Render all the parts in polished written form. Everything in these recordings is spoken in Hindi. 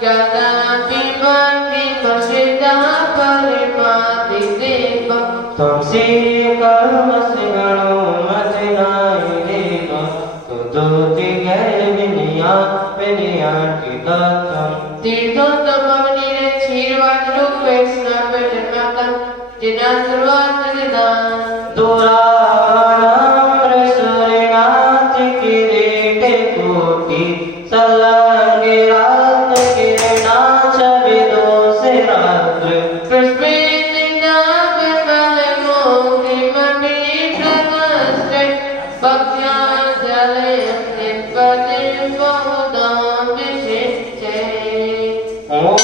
Jada Bima Bima Shida Parima कर्म से गणो मचनाई देगा तो दोती गैर विनिया विनिया की दातम तीर्थोत्तम पवनी रे क्षीरवाद रूपे स्नापे जन्मातम जिना शुरुआत निदान दुरानम्र सूर्यनाथ किरीट कोटि सलंगे रात किरणा छविदो से रात्र पुष्पे निंदा बिरबले मोहि मणि प्रकस्ते भक्त्या जले निपते बहुदाम विशिष्टे ओम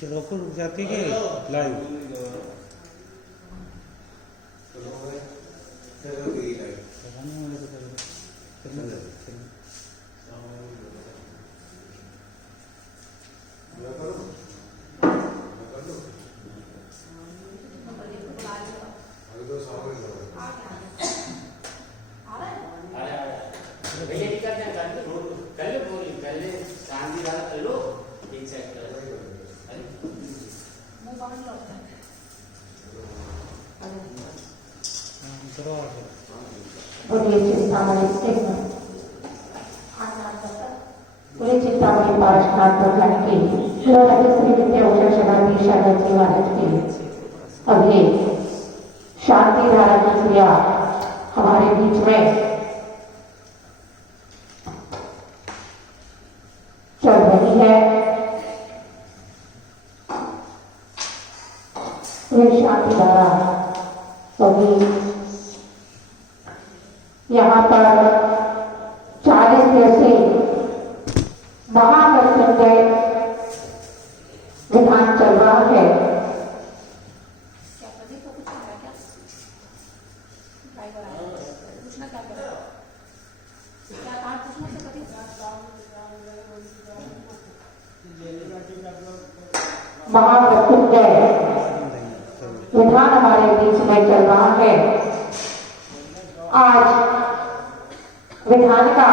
शेरोपुर जाती है लाइव भैया बोलिए चिंतामणि बोलिए चिंतामणि पारसनाथ भगवान की श्री विद्या शताब्दी शरद जी महाराज की अभी शांति धारा की क्रिया हमारे बीच में चल रही है। ये शांति धारा अभी यहाँ पर 40 दिवसीय महामृत्युंजय विधान चल रहा है। महामृत्युंजय विधान हमारे बीच में चल रहा है। आज विधान का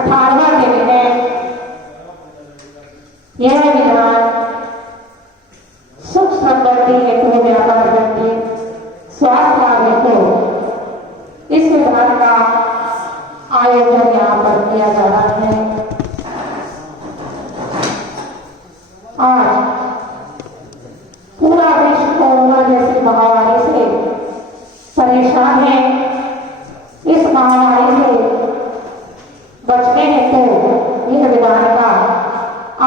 18वां दिन है। यह विधान सुख समृद्धि हेतु व्यापार वृद्धि स्वास्थ्य लाभ हेतु इस विधान का आयोजन यहाँ पर किया जा रहा है। आज पूरा विश्व कोरोना जैसी महामारी से परेशान है। इस महामारी से बचने हेतु यह विधान का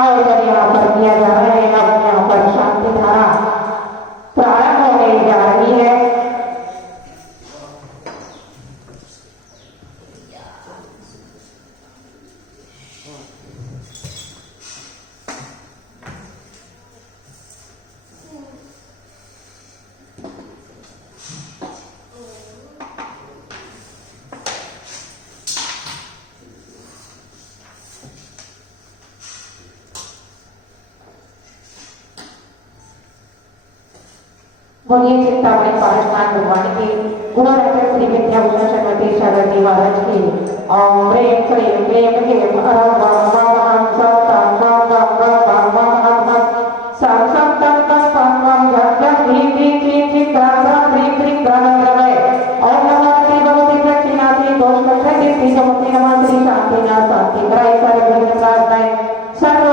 आयोजन यहाँ पर किया जा रहा है। अब यहाँ पर शांति धारा प्रारंभ होने जा रही है। बोलिए चिंतामणि पारसनाथ भगवान की गुरु रक्षक श्री विद्या शताब्दी शरद जी महाराज की। ओम ह्रीं क्लीं क्लीं ह्रीं अरं वं वं हं सं तं वं वं वं वं वं हं हं सं सं तं तं तं वं झं झं ह्रीं ह्रीं क्लीं क्लीं क्रं क्रं ह्रीं ह्रीं क्रं द्रवय। ओम नमः श्री भगवती दक्षिणासी दोषकक्षति श्री जगती नमः श्री शांतिनाथ शांति कराय सर्व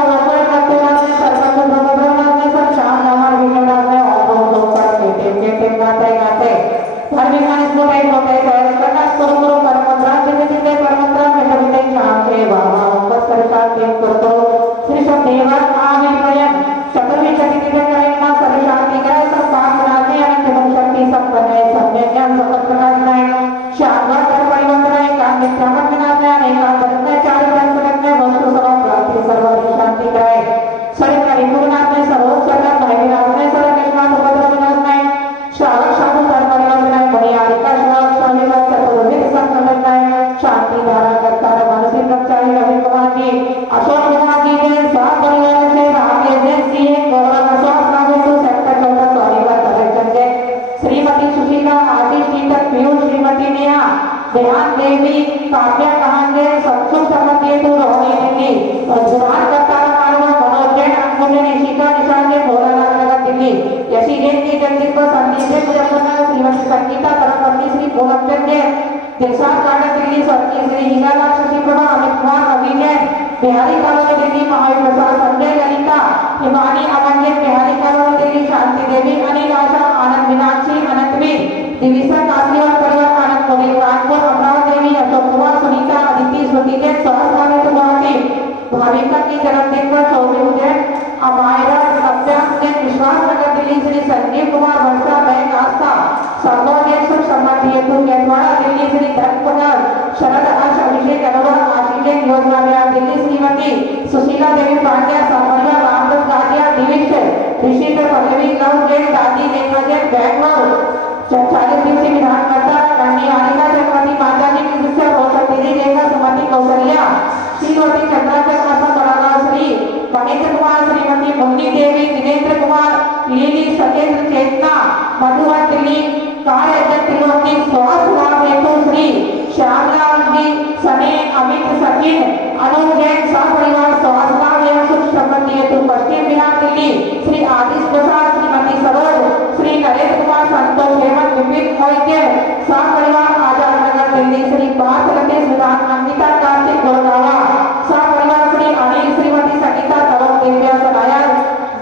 प्रार्थनाएं ध्यान देवी काव्या कहांगे सत्सुख समझे तो रोने देंगे और जुबान करता मालूम मनोजन अंगुले निशिका निशाने भोला लगा दिल्ली यशी जैन की जल्दी को संदेश है मुजफ्फरनगर श्रीमती संगीता तरफपति श्री पूनमचंद जैन देशात गार्डन दिल्ली स्वर्गीय श्री हीरालाल शशि प्रभा अमित कुमार रवि जैन बिहारी कॉलोनी दिल्ली महावीर प्रसाद संजय ललिता हिमानी अमन जैन बिहारी कॉलोनी दिल्ली शांति देवी अनिल आशा आनंद मीनाक्षी अनंतवीर दिविसा काशी और परिवार आनंद कोविल कानपुर अमरावती देवी अशोक कुमार सुनीता अदिति स्मृति जैन स्वास्थ्य गुवाहाटी भाविका की जन्मदिन पर चौबीस जैन अमायरा सत्याम जैन विश्वासनगर दिल्ली श्री संजीव कुमार वर्षा बैंक आस्था सर्वो जैन सुख समृद्धि हेतु केंद्रवाड़ा दिल्ली श्री धन पुनर शरद हर्ष अभिषेक अरोड़ा आशीष योजना में दिल्ली श्रीमती सुशीला देवी पांड्या संपरिवार रामदास गाजिया दिविश ऋषि पल्लवी लव जैन दादी लेखा जैन बैंगलोर 40 दिवसीय विधानकर्ता कन्या हारिका जगमती माता जी की शिक्षा रोशनी देगा सुमति कौशल्या श्रीमती चंद्राकर आशा कलाकार श्री महेंद्र कुमार श्रीमती मुन्नी देवी वीरेंद्र कुमार लीली सत्येंद्र चेतना मधुवन दिल्ली कार्य त्रिलोकी स्वास्थ्य लाभ हेतु श्री श्यामलाल जी सने अमित सचिन अनुज जैन सह परिवार पश्चिम बिहार दिल्ली श्री आदिश प्रसाद, श्रीमती सरोज, श्री नरेंद्र कुमार, संतोष हेमंत, विपिन मोहिते, परिवार आजाद नगर दिल्ली श्री पार्थ लतेश विधान, अमिता कार्तिक गोरगावा, परिवार श्री अनिल, श्रीमती संगीता, तरुण दिव्या सनाया,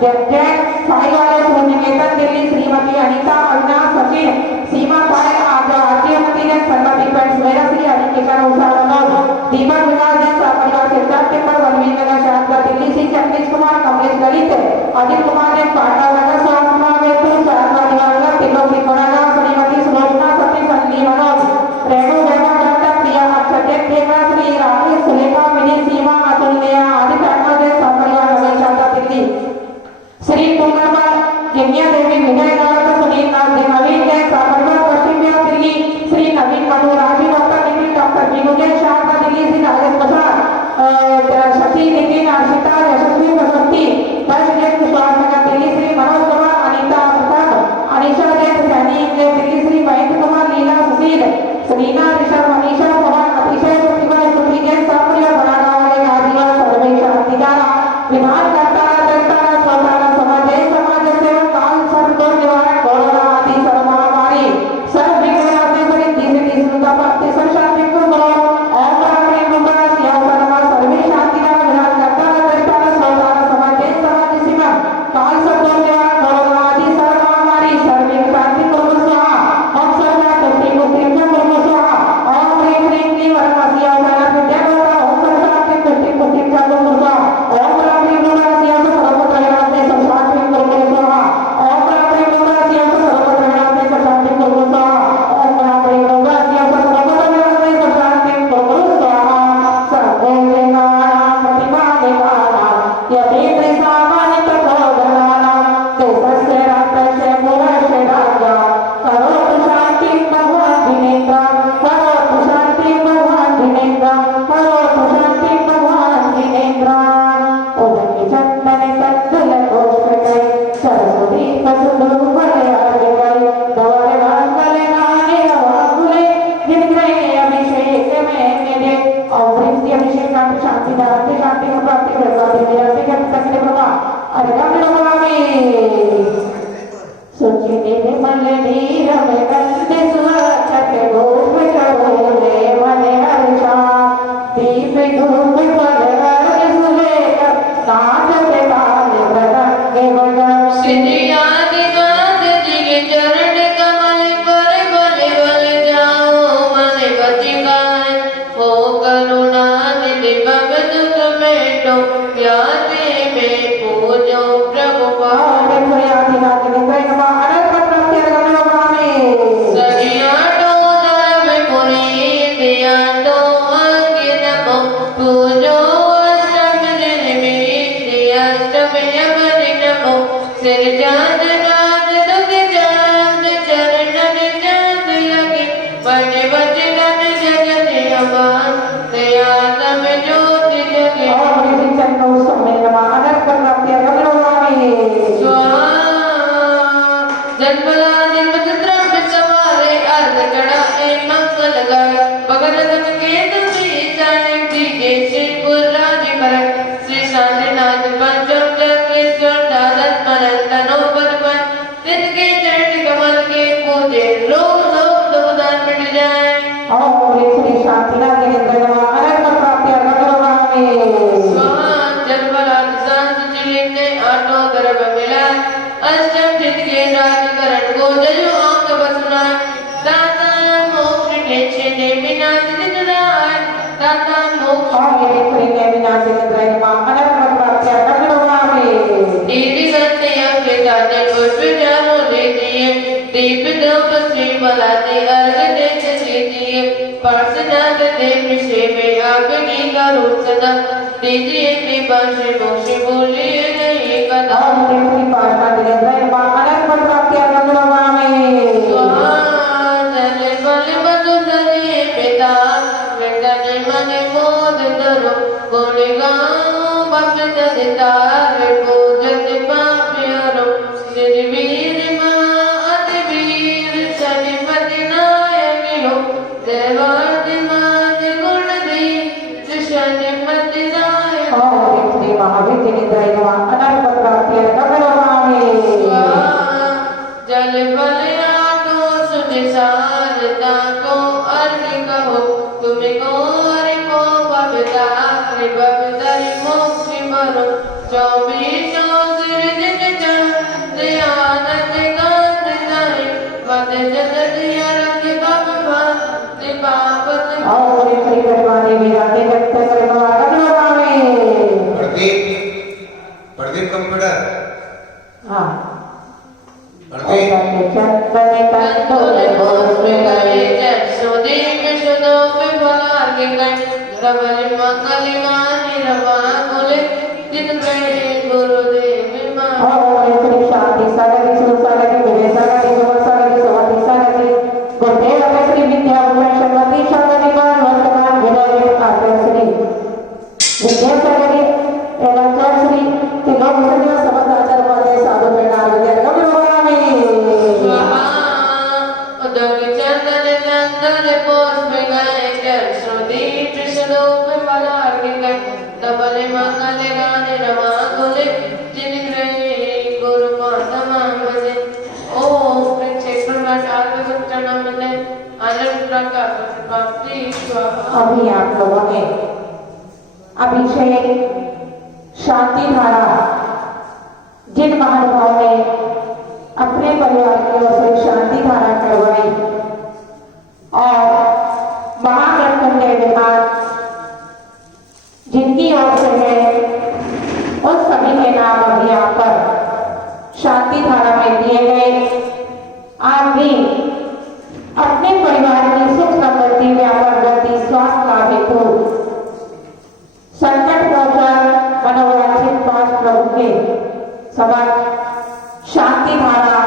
जैन साई वाले निकेतन दिल्ली श्रीमती अनीता, अविनाश, सचिन, सीमा पायल, आजादी जैन सन्मति फ्रेंड्स मेरा श्री हरि किशन उषा मनोज, दीपक विकास जैन परिवार सिद्धार्थ टेम्पल वनवीर नगर शारदा दिल्ली श्री जगदीश कुमार, कमलेश ललित, अजित कुमार जैन पाटला नगर स्वास्थ्य वेतु शारदा दिवाकर, तिलोक त्रिकोणागांव, श्रीमती सुलोचना, सतीश संजीव मनोज, रेणु वैभव दत्ता, प्रिया अक्षय खेमा, श्री राकेश, सुलेखा, मिनी, सीमा, अतुल्य, आदित्य अटल जैन परिवार नगर शारदा दिल्ली श्री कुमार जिज्ञा देवी, विजय नाथ, सुनील नाथ, नवीन जैन परिवार पश्चिम बिहार दिल्ली श्री नवीन मधु, राजू डॉक्टर नितिन, डॉक्टर जीनू जैन शारदा दिल्ली श्री राजेश प्रसाद, शशि नितिन, आशिता, यशस्वी बसंती, दर्श जैन स्वास्थ्य नगर दिल्ली श्री मनोज कुमार, अनीता प्रसाद, अनिशा जैन सैनिक दिल्ली श्री महेंद्र कुमार, लीला सुशील, सरीना, ऋषभ, मनीषा, मोहन, अतिशय प्रतिभा, स्तुति जैन परिवार बड़ा गांव वाले आदिवासी सर्वे शांति द्वारा विधान करता जनता स्वतंत्र समाज समाज सेवा काल सर्व निवारक कोरोना आदि सर्व महामारी सर्व विघ्न नाशक तीस दुर्गा भक्ति सर्व शांति को करो ओम राम रुद्र सिंहासन नमः सर्वे शांति का विधान करता जनता स्वतंत्र समाज समाज सेवा काल सर्व निवारक कोरोना आदि सर्व महामारी सर्व विघ्न शांति को स्वाहा ओम सर्व तुष्टि मुक्ति को स्वाहा ओम ह्रीं ह्रीं क्लीं वरमसिया सर्व जय माता ओम सर्व शांति तुष्टि मुक्ति को स्वाहा ओम राम रुद्र सिंहासन सर्वत्र विराजते सर्व शांति को स्वाहा ओम राम रुद्र सिंहासन सर्वत्र विराजते सर्व शांति को स्वाहा ओम राम रुद्र सिंहासन सर्वत्र विराजते सर्व शांति को स्वाहा सर्वे वेदानां प्रतिपादिकानां यतीन्द्र सामान्य तपोधनानां देशस्य राष्ट्रस्य पुरस्य राज्ञा करोतु शान्तिं भगवान् जिनेन्द्रं करोतु शान्तिं भगवान् जिनेन्द्रं करोतु शान्तिं भगवान् जिनेन्द्रं उदके चंदन तत्तुल कोष्ठकै सरस्वती पशुधूपले अर्घिकै धवल मंगल नाने वाकुले जिनके अभिषेक में मेरे और अभिषेक नाम शांति दाते शांति को प्राप्ति प्रसाद मेरे के तकने बाबा अरे गम स्वामी सोचिए निर्मल नीर में कंदे सुवचक गोप चरोले मन हर्षा दीप धूप फल अर्घ सुलेख नाचते ताल मृदंगे बजन श्री आदिनाथ जी के चरण कमल पर बल बल जाओ मन बचिकाए हो करुणा निधि भगत कमेटो यादे में पूजो प्रभु पाद आदिनाथ ने नमः अनंत प्रत्यय गमन भावे सरिया तो धर्म पुरी दिया तो आगे नमो पूजो अष्टम दिन में दिया अष्टम यमन नमो सिर जान रात दुख जान चरणन जान लगे बड़े वचन जगत अमान दया तम ज्योति जगे और इसी चक्र समय नमः अनंत प्रत्यय गमन भावे जन्मलादि मधुद्रव्य सवारे अर्ध कड़ा एक मंगल गाय भगत के तुझी जाने दीजे श्रीपुर राज पर श्री शांतिनाथ पंचम जगेश्वर दादत मनंतनो बलवन तिनके चरण कमल के पूजे रोग शोक दुखदान मिट जाए और श्री शांतिनाथ जी ने नमः अनंत प्रत्यय गमन भावे जन्मलादि सांस चिलिने आठों गर्भ मिला अष्टम चित के राजकरण को जयो अंग बसुना दाता मोक्ष नेचे ने बिना तितदार दाता मोक्ष और ये श्री नेमिनाथ जी ने नमः अनंत प्रत्यय गमन भावे दीदी गंते अंगे दाने पुष्प जानो ले दिए दीप दप श्री मलाते अर्घ देख लीजिए पार्षनाथ देव विषय में अग्नि का रूप सदा दीजिए कृपा से मोक्ष बोलिए नहीं कदा और श्री पार्वती जी ने नमः अनंत प्रत्यय गमन भावे स्वादन बल मधु धरे पिता वेदन मन मोद धरो गुण गाओ भक्त दितार पूजत पाप्यरो सिर वीर मां अति वीर शनिपति नायक हो देवादि मान गुण दी शनिपति नायक और श्री महावीर जी ने नमः अनंत चौबीसों सिर दिन आनंद गान जाए मत जग दिया रख बाबा बाबत और श्री गणमा देवी राधे भक्त गणमा गणमा में प्रदीप कंप्यूटर हाँ प्रदीप चंदन तंतुर गोस्वे गए सुदीप सुदो में भला के गए रवल मंगल गानी रवा बोले दिन गए गुरुदेव मां और श्री शांति सागर सुर सागर विजय सागर सुमन सागर स्वाति सागर गुरुदेव श्री विद्या भूषण शर्मति शर्मति मान वर्तमान विनय आदर श्री विद्या सागर एवं श्री तिलोक सन्या समस्त आचार्य पद साधु प्रणाम विद्या गम में स्वाहा उदग चंदन चंदन पोष में गए जल सुदीप सुदो में भला के गए रवल मंगल गानी रवा बोले दिन गए गुरु माता मामले ओम प्रेक्षक आत्मचरण आनंद प्रकाश प्राप्ति स्वाहा। अभी आप लोगों ने अभिषेक शांति धारा जिन महानुभाव ने अपने परिवार की ओर से शांति धारा करवाई और महागठबंधन विधान जिनकी ओर से है उन सभी के नाम अभी यहाँ पर शांति धारा में दिए गए। आप भी अपने परिवार की सुख समृद्धि व्यापार गति स्वास्थ्य लाभ हेतु संकट मोचन मनोवांछित पांच प्रभु के समक्ष शांति धारा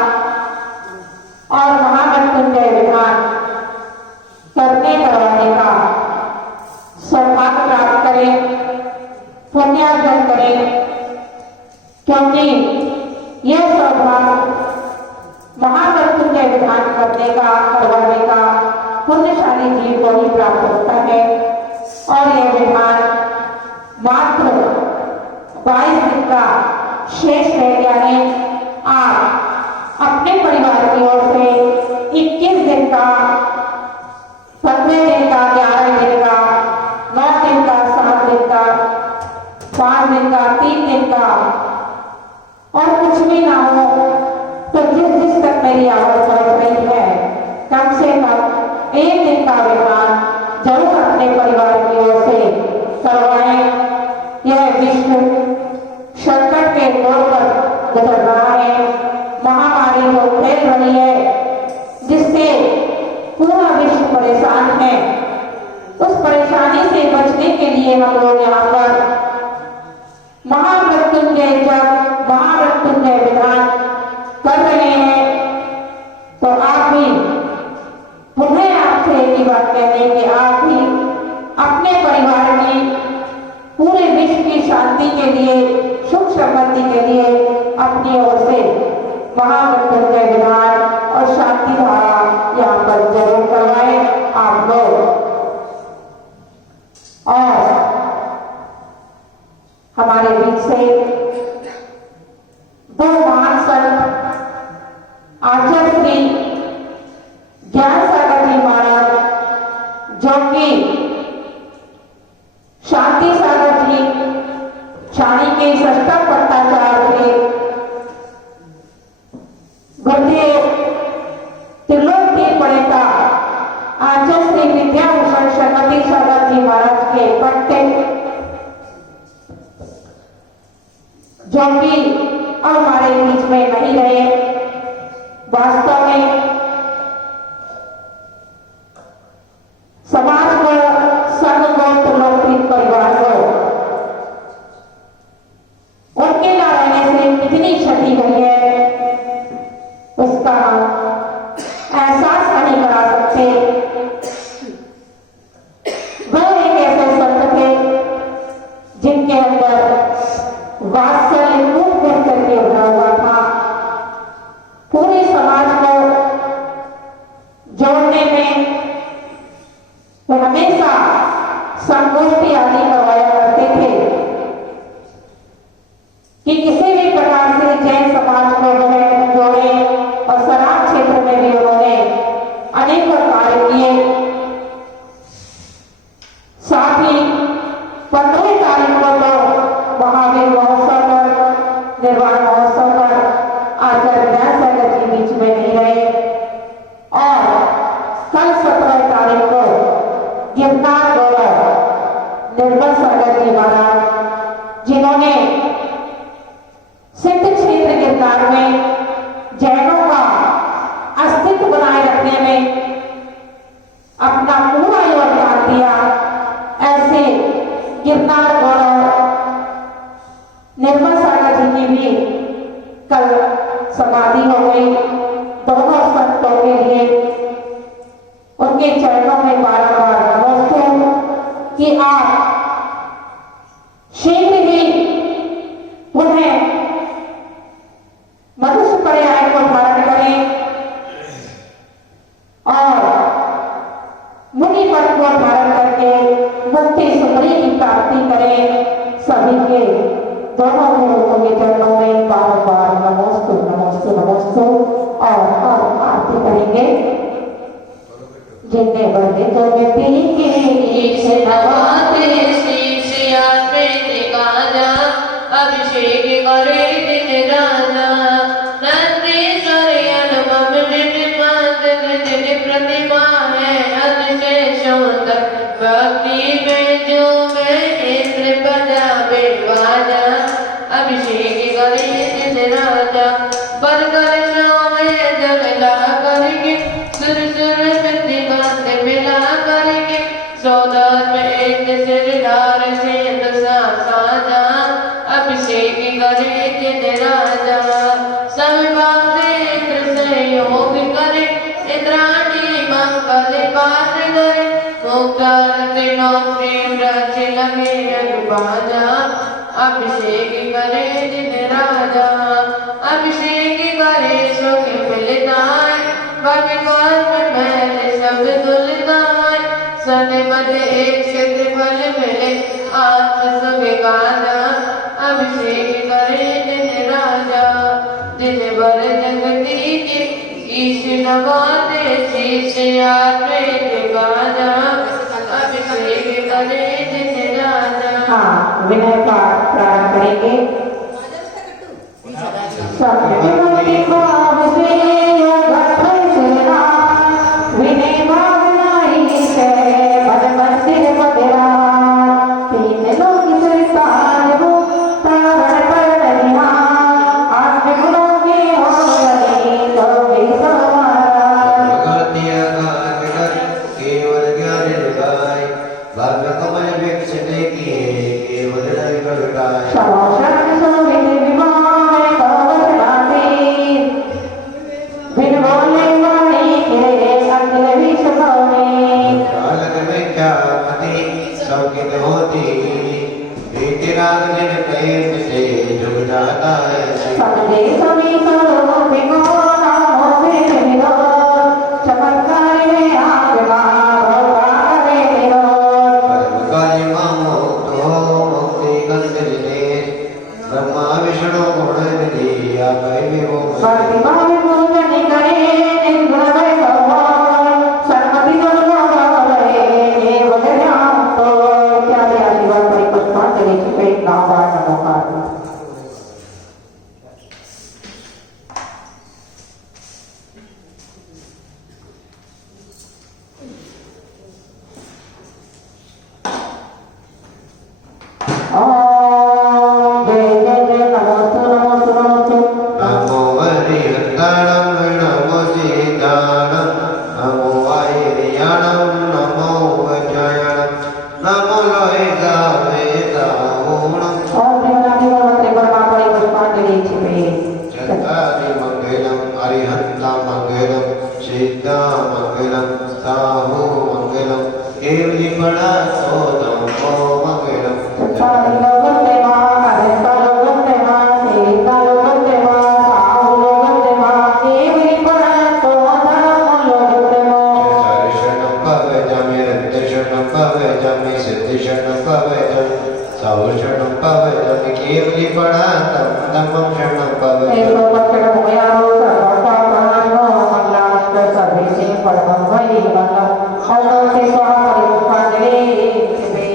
और महामृत्युंजय विधान करने करवाने का सौभाग्य प्राप्त करें, पुण्यार्जन करें, क्योंकि यह सौभाग्य महामृत्युंजय विधान करने का करवाने का पुण्यशाली जीव को ही प्राप्त होता है। और यह विधान मात्र 22 दिन का शेष रह गया है। आप अपने परिवार की ओर से 21 दिन का, 15 दिन का, 11 दिन का, 9 दिन का, 7 दिन का, 5 दिन का, 3 दिन का और कुछ भी ना हो तो जिस तक मेरी आवाज पहुंच रही है कम से कम 1 दिन का विधान जरूर अपने परिवार की ओर से करवाएं। यह विश्व संकट के दौर पर गुजर रहा है, महामारी जो फैल रही है जिससे पूरा विश्व परेशान है, उस परेशानी से बचने के लिए हम लोग यहाँ पर महामृत्युंजय जप, महामृत्युंजय विधान कर रहे हैं। तो आप भी पुनः आपसे एक ही बात कहते हैं कि आप भी अपने परिवार की पूरे विश्व की शांति के लिए, सुख समृद्धि के लिए अपनी ओर से महामृत्युंजय विधान और शांति धारा यहाँ पर जरूर करवाएं आप लोग। और हमारे बीच से 2 महान संत आचार्य श्री ज्ञान सागर जी महाराज, जो कि शांति सागर जी छानी के षष्ठम पट्टाचार्य थे, गुरुदेव त्रिलोक की प्रणेता आचार्य श्री विद्याभूषण शर्मति सागर जी महाराज के पट्टे, जो कि अब हमारे बीच में नहीं रहे। वास्तव में समाज को, संघ को, त्रिलोक परिवार को उनके ना रहने से कितनी क्षति हुई है उसका हम एहसास नहीं करा सकते। वो एक ऐसे संत थे जिनके अंदर वात्सल्य कूट कर करके भरा हुआ था, पूरे समाज को जोड़ने में वो हमेशा संगोष्ठी आदि करवाया करते थे कि किसी भी प्रकार से जैन समाज को जोड़े। और शराब क्षेत्र में भी उन्होंने अनेकों कार्य किए। साथ ही 15 तारीख को तो महावीर महोत्सव जिन्होंने सिद्ध क्षेत्र गिरनार में जैनों का अस्तित्व बनाए रखने में अपना पूरा योगदान दिया, ऐसे गिरनार गौरव निर्मल सागर जी की भी कल समाधि हो गई। दोनों संतों के लिए उनके चरणों में बार-बार नमस्ते कि आप शीघ्र ही उन्हें मनुष्य पर्याय को धारण करें और मुनि पद को धारण करके मुक्ति सुमरी की प्राप्ति करें। सभी के दोनों गुरुओं के चरणों में बार-बार नमोस्तु नमोस्तु नमोस्तु और आरती करेंगे। जिन्हें बड़े तो व्यक्ति के ईश नवाते शीश याद में दिखाना, अभिषेक करे दिन राजा, नंदीश्वर अनुपम दिन प्रतिमा है अतिशय सुंदर, भक्ति में जो मैं इंद्र बजावे बाजा, अभिषेक करे दिन राजा, बरकर में जगला करके सुर सुर प्रतिबंध मिला करके, सौदार में एक सिरदार से दशा साजा, अभिषेक करे जिन राजा, सब बातें इंद्र सहयोग करे, इंद्राणी मंगल बात करे, मुक्तार तीनों प्रेम रच लगे बाजा, अभिषेक करे जिन राजा, अभिषेक करे सुख मिलता है, भगवान में मैंने सब तुलता है, सने मध्य एक क्षेत्र फल मिले आत्म सुख गाना, अभिषेक करे जिन राजा, दिन भर जगती के ईश नवाते शीश याद में गाना, अभिषेक करे जिन राजा। हाँ, विनय पाठ प्रारंभ करेंगे। सत्यवती भाव से घट सेना, विनय भावनाई से पद मंदिर बगरा, तीन लोग सरकार हो तारण पर निहा, आठ गुणों के हो गई तो भी समारा। भगवतिया गान केवल ज्ञान लगाए, भाग्य कमल वृक्ष देखिए केवल नहीं घटाए। शरण सोवित विमान भवनाती, बिन बोले वाणी के अखिल विश्व भवनी। कालक में क्या मति सौकित होती, बीते राग दिन प्रेम से जुग जाता है। संदेश में स्वरूप को नामों से मिलो, चमत्कार में आत्मा भोगा करे मिलो। कर्म काली मामो तो मुक्ति कंद दिनेश, ब्रह्मा विष्णु गुण निधि आपै विभो। प्रतिभा में पूजन करे निर्गुण वैभव, सर्वधि दुर्लभ रहे वज्रयाम तो। इत्यादि आशीर्वाद परिपुष्पांजलि छिपे नामवार नमोकार। ओम जय जय जय नमोस्तु नमोस्तु नमोस्तु। नमो हरिहंताणं नमो सीताणं, नमो वायुर्याणं नमो वज्रायणं, नमो लोहिता वेदाहुणं। ओम देवनाथि भगवते परमात्मने पुष्पांजलि छिपे। चत्वारि मंगलम हरिहंता मंगलम, सीता मंगलम, साहु मंगलम, केवली पड़ा सोदम मंगलम। चत्वारि लोकते मां, हरिहंता लोकते मां, सीता लोकते मां, साहु लोकते मां, केवली पड़ा सोदम लोकते मां। चतुर्षणं पवजमि, रक्तषणं पवजमि, सिद्धिषणं पवजमि, सौषणं पवजमि, केवली पड़ा तमं क्षणं पवजमि। एक पक्षण मोयारो सर्वपापानो मंगलाष्ट सर्वेशे परमं वै मंगलम्। ओम से स्वाहा परिपुष्पांजलि छिपे।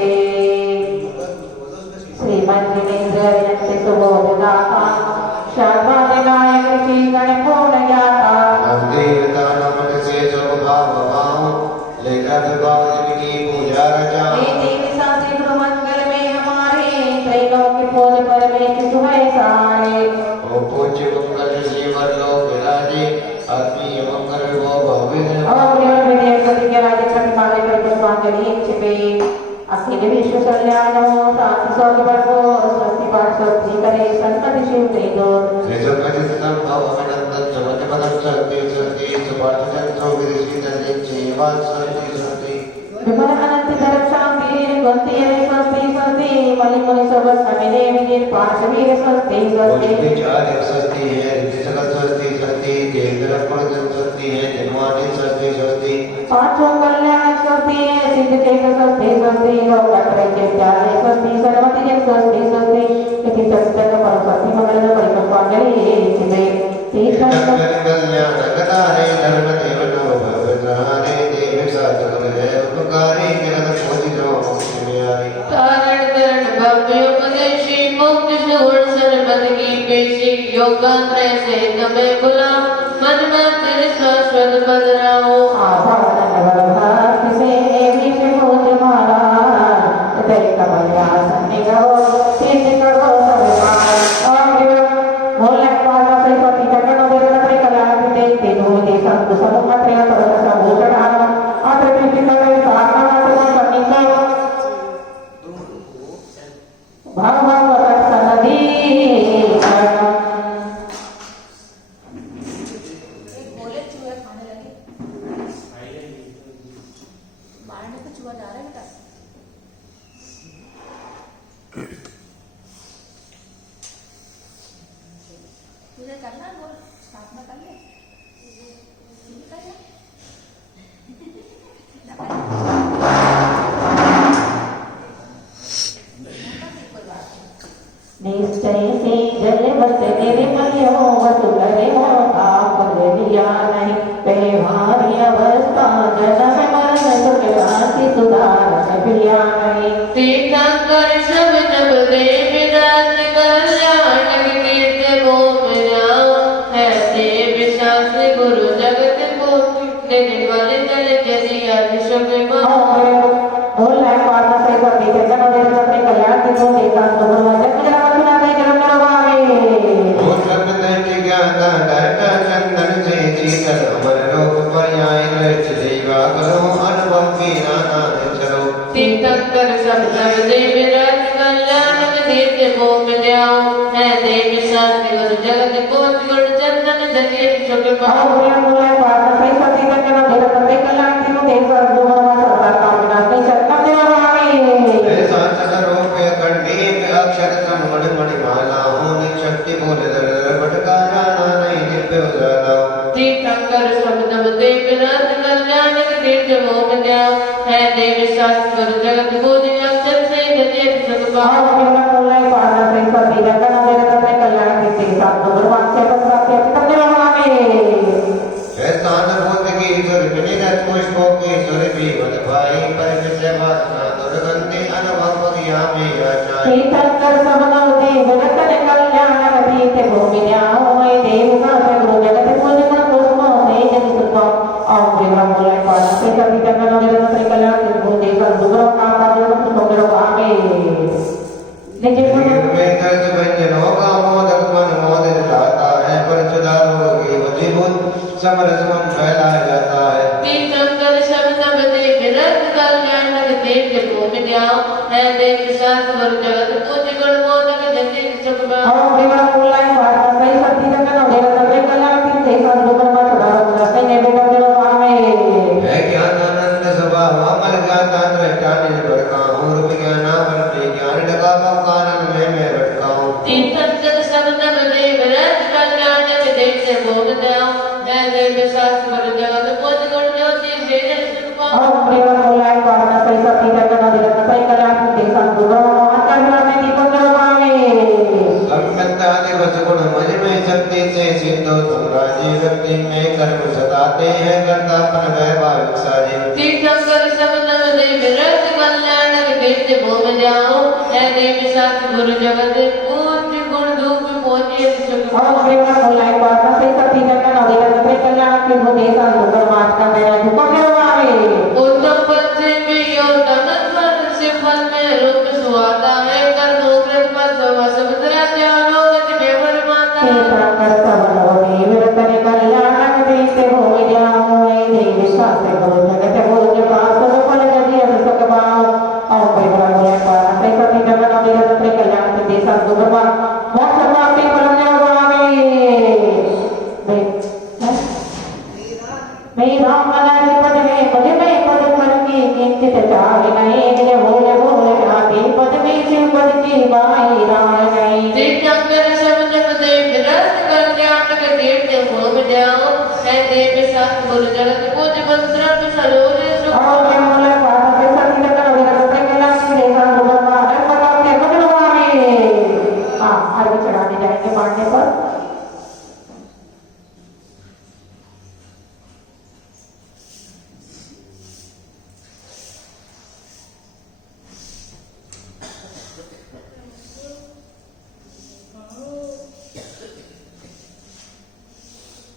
श्रीमन्दिरेन्द्र यन्ति सुबोधनाथा, सर्वविनायक श्री गणपूर्ण ज्ञाता। नंदीर्दानमन से स्वभाव भाव, लेखक भाव की पूजा रचा। हे देवी शास्त्री गुरु मंगल में हमारे त्रैलोक्य पाए। ओ पूज्य मंगल जीवन लोक विराजे आत्मीय मंगल वो भविष्य और केवल विजय सती के राज्य प्रतिपाले कर पुष्पांजलि छिपे अखिल विश्व कल्याणो शांति सौख्य बरसो स्वस्ति पाठ स्वस्ति करे संतति शिव ते दो श्री जगन्नाथ भव अभिनंदन जगत पदम शक्ति शक्ति सुपाठ जंत्रो विदेशी तंजे वाद शक्ति शक्ति विमल अनंत धर्म शांति कुंती रे स्वस्ति स्वस्ति मलि मुनि सब समिने विजित पांच वीर स्वस्ति स्वस्ति विचार स्वस्ति है जगत स्वस्ति स्वस्ति देव रक्षण स्वस्ति है जन्मादि स्वस्ति स्वस्ति पांचों कल्याण स्वस्ति सिद्ध चेत स्वस्ति स्वस्ति लोक त्रय त्यागे स्वस्ति सर्वति जन स्वस्ति स्वस्ति इति सत्संग परम स्वस्ति मंगल परिपक्वांजलि छिपे तीर्थंकर कल्याण कदारे धर्म देवतो भवनारे देव साधक है उपकारी किरण खोजी जो मुक्ति में आरी तारण तरण भव्य उपदेशी मुक्त सुगुण सरबत की पेशी योगांतर से तमे बुला मन में तेरे शाश्वत बदराओ आभार भक्त से विष पूज मारा तेरे कमलिया सन्निगो सिद्ध करो सब और भोले पादा से पति जगन देव रे कल्याण देते धूते संत समुख त्रय पर सभूषण अत्र कृति करे साधना सन्निगो भगवत सनदी बोले चूहे खाने लगे मारने को चूहा जा रहा है बेटा तुझे करना है बोल स्थापना कर ले निश्चय से जल बस तेरे मलियो वसु करे हो आप लिया नहीं व्यवहारी अवस्था जन्म मरण दुख राशि सुधार कभिया नहीं तीर्थंकर सब नभ दे विराज कल्याण कीर्ति भूम जाओ है देव शास्त्र गुरु जगत को निर्मल जल जरिया विश्व में भोला पाता से सती जगन देव रे कल्याण की तो देता सुबह जग जरा सुना दे जन्म करवावे ओ सब दैत्य ज्ञाता डाटा चंदन से जीकर अमर लोक पर्याय दृष्ट देवा करो अनुभव की नाना चलो तीर्थंकर सब नभ दे विराज कल्याण कीर्ति भूम जाओ है देव शास्त्र गुरु जगत को गुण चंदन जरिया विश्व में भोला पाता से सती जगन देव रे कल्याण की तो देता सुबह सरकार का विनाश नहीं सकता देवावे ऐसा चकरो के कंडी में अक्षर संगण मणि माला होने शक्ति बोले दर भटका जाना नहीं दिव्य उजाला तीर्थंकर सब नभ दे विराज कल्याण कीर्ति भूम जाओ है देव शास्त्र गुरु जगत को अक्षर से जरिया विश्व में ऐसा अनुभूत की दुर्बिनी रथ पुष्पों की सुरभि बल भाई पर से वासना दुर्गंधि अनुभव किया में आचार्य वेदज व्यंजनों का मोदक मन मोदित लाता है पर चुदारों की वजीबुत समरस मन फैलाया जाता है तीर्थंकर सब नभ दे विराज कल्याण कीर्ति भूम जाओ है देव शास्त्र गुरु जगत को गुण मोदक जरिया विश्व में है ज्ञानानंद स्वभाव अमल ज्ञाता दृष्टा निज भड़का हूँ रूप ज्ञानावर ज्ञान डका कानन में मैं भटका हूँ तीर्थंकर सब नभ दे विराज कल्याण कीर्ति भूम जाओ है देव शास्त्र गुरु जगत को गुण ज्योति जरिया विश्व में सम्मता दिवस गुण मज में शक्ति से सिद्धो तुम राजी व्यक्ति में कर्म सताते हैं कर्तापन वैभाविक साजे तीर्थंकर सब नभ दे विराज कल्याण कीर्ति भूम जाओ है देव शास्त्र गुरु जगत पूज्य गुण धूप मोजिए विश्व उत्तम पद से पियो तमन पर से फल में रूप सुहाता है कर्मों कृत पद सब सब तरह चारों गति बेवर तीर्थंकर सब जपते विरत कल्याण के तीर्थ भूम जाओ है देव सात गुरु जगत पूज मंत्र सरोज सुख और के मूल पाठ के सभी तक विरत प्रकला श्री राम भगवान हर प्रकार के भगवान हां हर चढ़ाने जाएंगे पांडे पर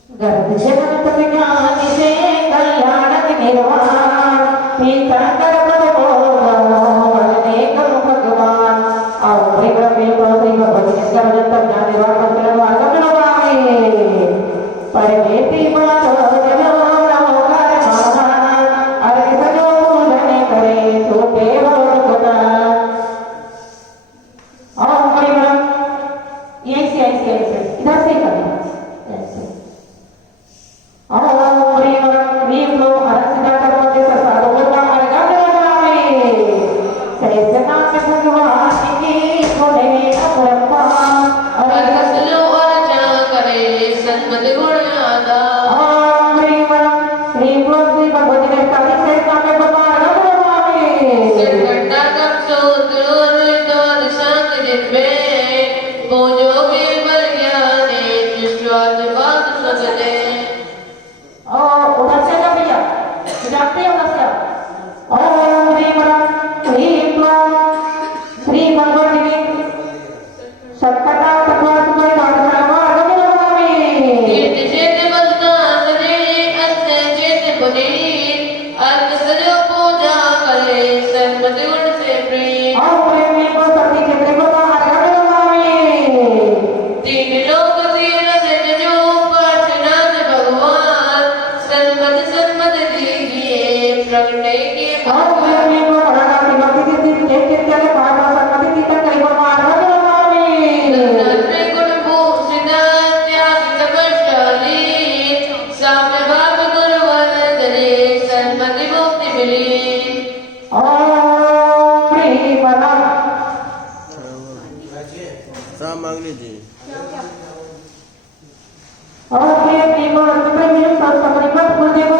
गर्भ से मन ज्ञान से कल्याण निर्वाण तीर्थंकर पद बोलने करो भगवान आओ प्रेम में श्री भगवती के सर्वजन तब ज्ञान निर्वाण पर चलवा गमन वाए परमेति बात जनो नमो कर महान अर्घ सजो पूजन करे सोते भगवता आओ प्रेम ये ऐसे इधर से करें ऐसे ओम ह्रीं ह्रीं ह्रो हरसिद्धकर्मते सर्वभूता अर्घ्यं सहस्रनाम भगवान की थोड़े अपरंपा अर्घ सलो अर्चा करे सन्मत गुण आदा ओम ह्रीं ह्रो श्री भगवती ने काली सहस्रनाम भगवान सिरकंडा कप सूत्र द्वादशांग जिनमे पूजो के पर ज्ञाने विश्वास बात सजने उधर से जाओ भैया जाते हैं उधर से ओम ह्रीं श्री भगवती सत्कटा तत्वा सुखै दान तीर्थ चेत बसनासने अस्य चेत पुनि अर्घ सजो पूजा करे सन्मति गुण से प्रेम ओम प्रेमी को सती चित्र को तीन लोक तीरथ जनो पार्श्वनाथ भगवान सन्मत दीजिए प्रगटे के ओम प्रेमी को बड़ा भक्ति के एक चले पाठ सन्मति की तक कई बार नन्हे गुण भूषिता त्याग तपस्याली साम्य भाव गुरु वंदने सन्मति मुक्ति मिली ओम प्रेम साम मांग लीजिए और प्रेम प्रेमी सत्संग गुरुदेव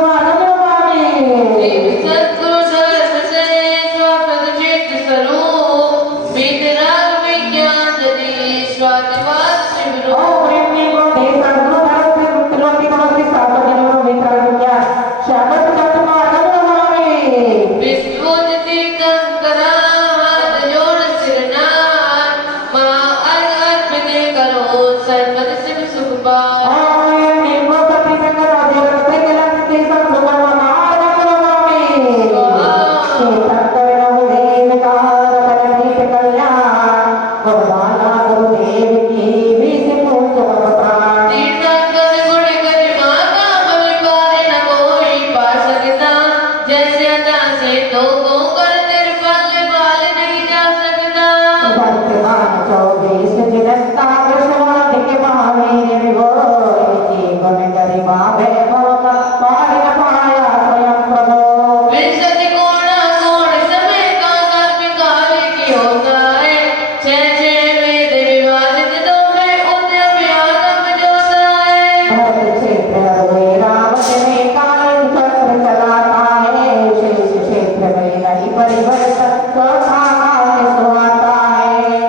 सद्गुरु सरस से स्वापद चित्त स्वरूप वितराग विज्ञान दधी स्वादिवाद शिवरो ओम प्रेमी को देश गुरु भारत से मुक्ति तमस्ति सात जनों वितरण किया शाबत चतुर्मा विश्वोदिति कंकरा हाथ जोड़ सिरनाथ मां अर्पित करो सर्वद शिव सुख पाओ तीर्थंकर गुण गरिमा का बल पार न कोई पा सकता जैसे अदा से तो को कर निर्फल बाल नहीं जा सकता विंशति कोण समय का कर्म काल की होता है छह वेद विवादित दो में उद्यम आगम जोता है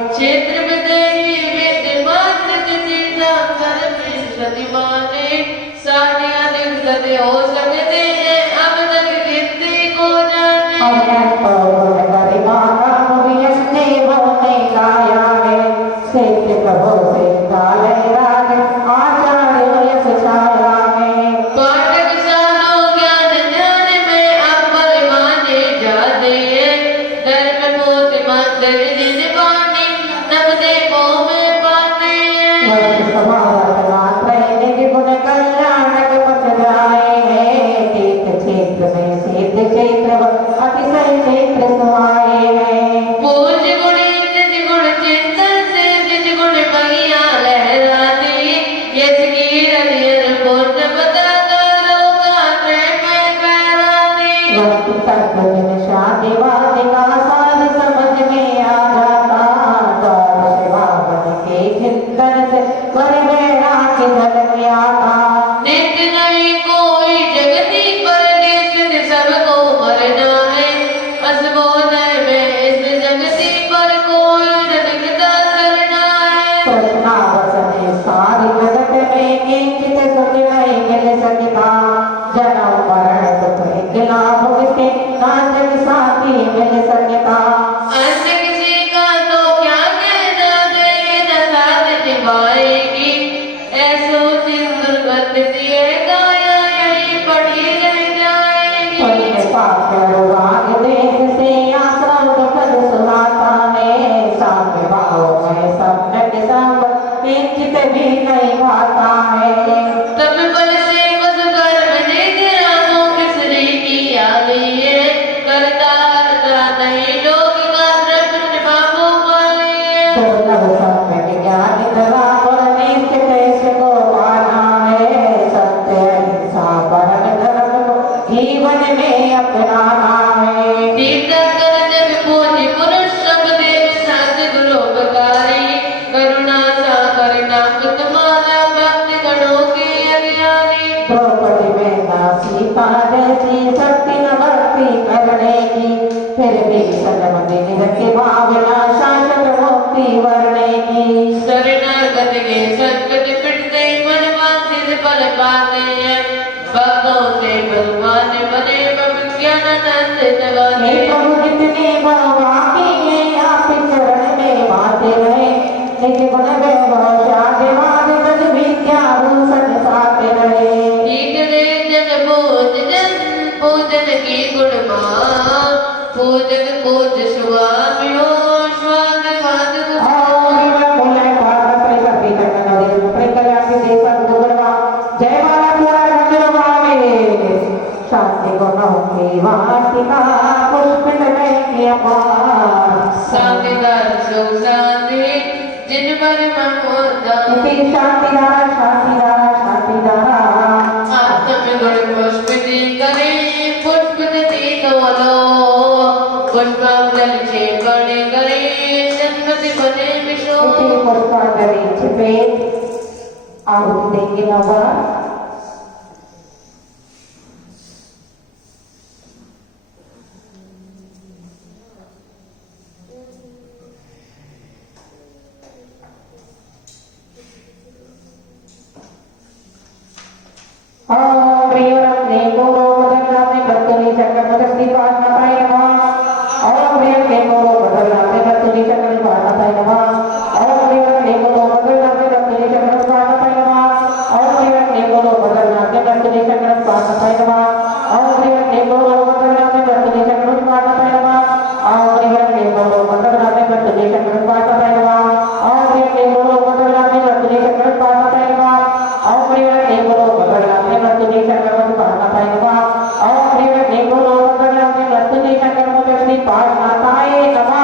क्षेत्र विदेही विद्यमान तीर्थंकर विंशति माने साढ़े अधिक हो सकते हैं अब तक गिनती को जाने पाठक सानो ज्ञान ध्यान में अव्वल माने जाते हैं धर्म मोत मंदिर जिन पानी नवदे मोह में पाते हैं पूज गुण जिन गुण चिंतन से जिन गुण बगिया लहरा वर गया कि धन गया था नित नहीं कोई जगती परदेश सबको मरना है असबोध में इस जगती पर कोई रखता करना है प्रश्नावसने सारी जगत में किंचित सुख नहीं मिल सकता जन्म मरण दुख इतना भुगते ना जग साथी मिल सकता अन्य किसी का तो क्या कहना दे न साथ निभाएगी ऐसो जिस दुर्गत दिए गाया यही पड़ी रह जाएगी पुण्य पाप राग देश से आश्रम दुख सुनाता है साम्य भाव में सम्यक संग किंचित भी नहीं भाता है तब बल से मधुकर बने गिरानो किसरी की आली है करता हरता नहीं लोग का द्रव्य बाबू पाए दुर्लभ सम्यक ज्ञान धरा और निश्चित इसको पाना है सत्य अहिंसा परम धर्म को जीवन में अपनाना है तीर्थंकर जग पूज्य पुरुष सब देव साथ गुरोपकारी करुणा सागर नाम तुम्हारा भक्त गणों के अज्ञानी द्रौपदी में ना सीता जैसी शक्ति न भक्ति करने की फिर भी सनम दिन के भावना शाश्वत मुक्ति वरने की शरणागत के संकट पिटते मन वांछित फल पाते हैं भक्तों से भगवान बने विज्ञानानंद हे जगाते प्रभु जितने बलवान हैं आप चरण में बाते रहे निज गुण वैभव शादिवाद सज विद्या भूषण साथ रहे ठीक दे जग पूजन पूजन की गुणमान पूजन पूज स्वामी हो स्वाद वाद जय शांति गुणों की वाटिका पुष्पित में अपार शांतिदार सुख शांति जिन पर ममोदा शांतिदार शांतिदार शांतिदार आत्म गुण पुष्पित करे पुष्पित दोलो पुष्पांजलि से बड़े करे जन्मति बने विशो पुष्पांजलि छिपे आहुति देंगे नवा ओम प्रियरत्ने पूर्व बदलनाथे भक्तुनि चक्र पदस्ति पाठनाथाय नमः ओम प्रियरत्ने पूर्व बदलनाथे भक्तुनि चक्र पाठनाथाय नमः ओम प्रियरत्ने पूर्व बदलनाथे भक्तुनि चक्र पाठनाथाय नमः ओम प्रियरत्ने पूर्व बदलनाथे भक्तुनि चक्र पाठनाथाय नमः ओम प्रियरत्ने पूर्व बदलनाथे भक्तुनि चक्र पाठनाथाय नमः ओम प्रियरत्ने पूर्व बदलनाथे भक्तुनि चक्र पाठनाथाय नमः ओम प्रियरत्ने पूर्व बदलनाथे भक्तुनि चक्र पाठनाथाय नमः ओम प्रियरत्ने पूर्व बदलनाथे भक्तुनि चक्र पाठनाथाय नमः ओम प्रियरत्ने पूर्व बदलनाथे भक्तुनि चक्र पाठनाथाय नमः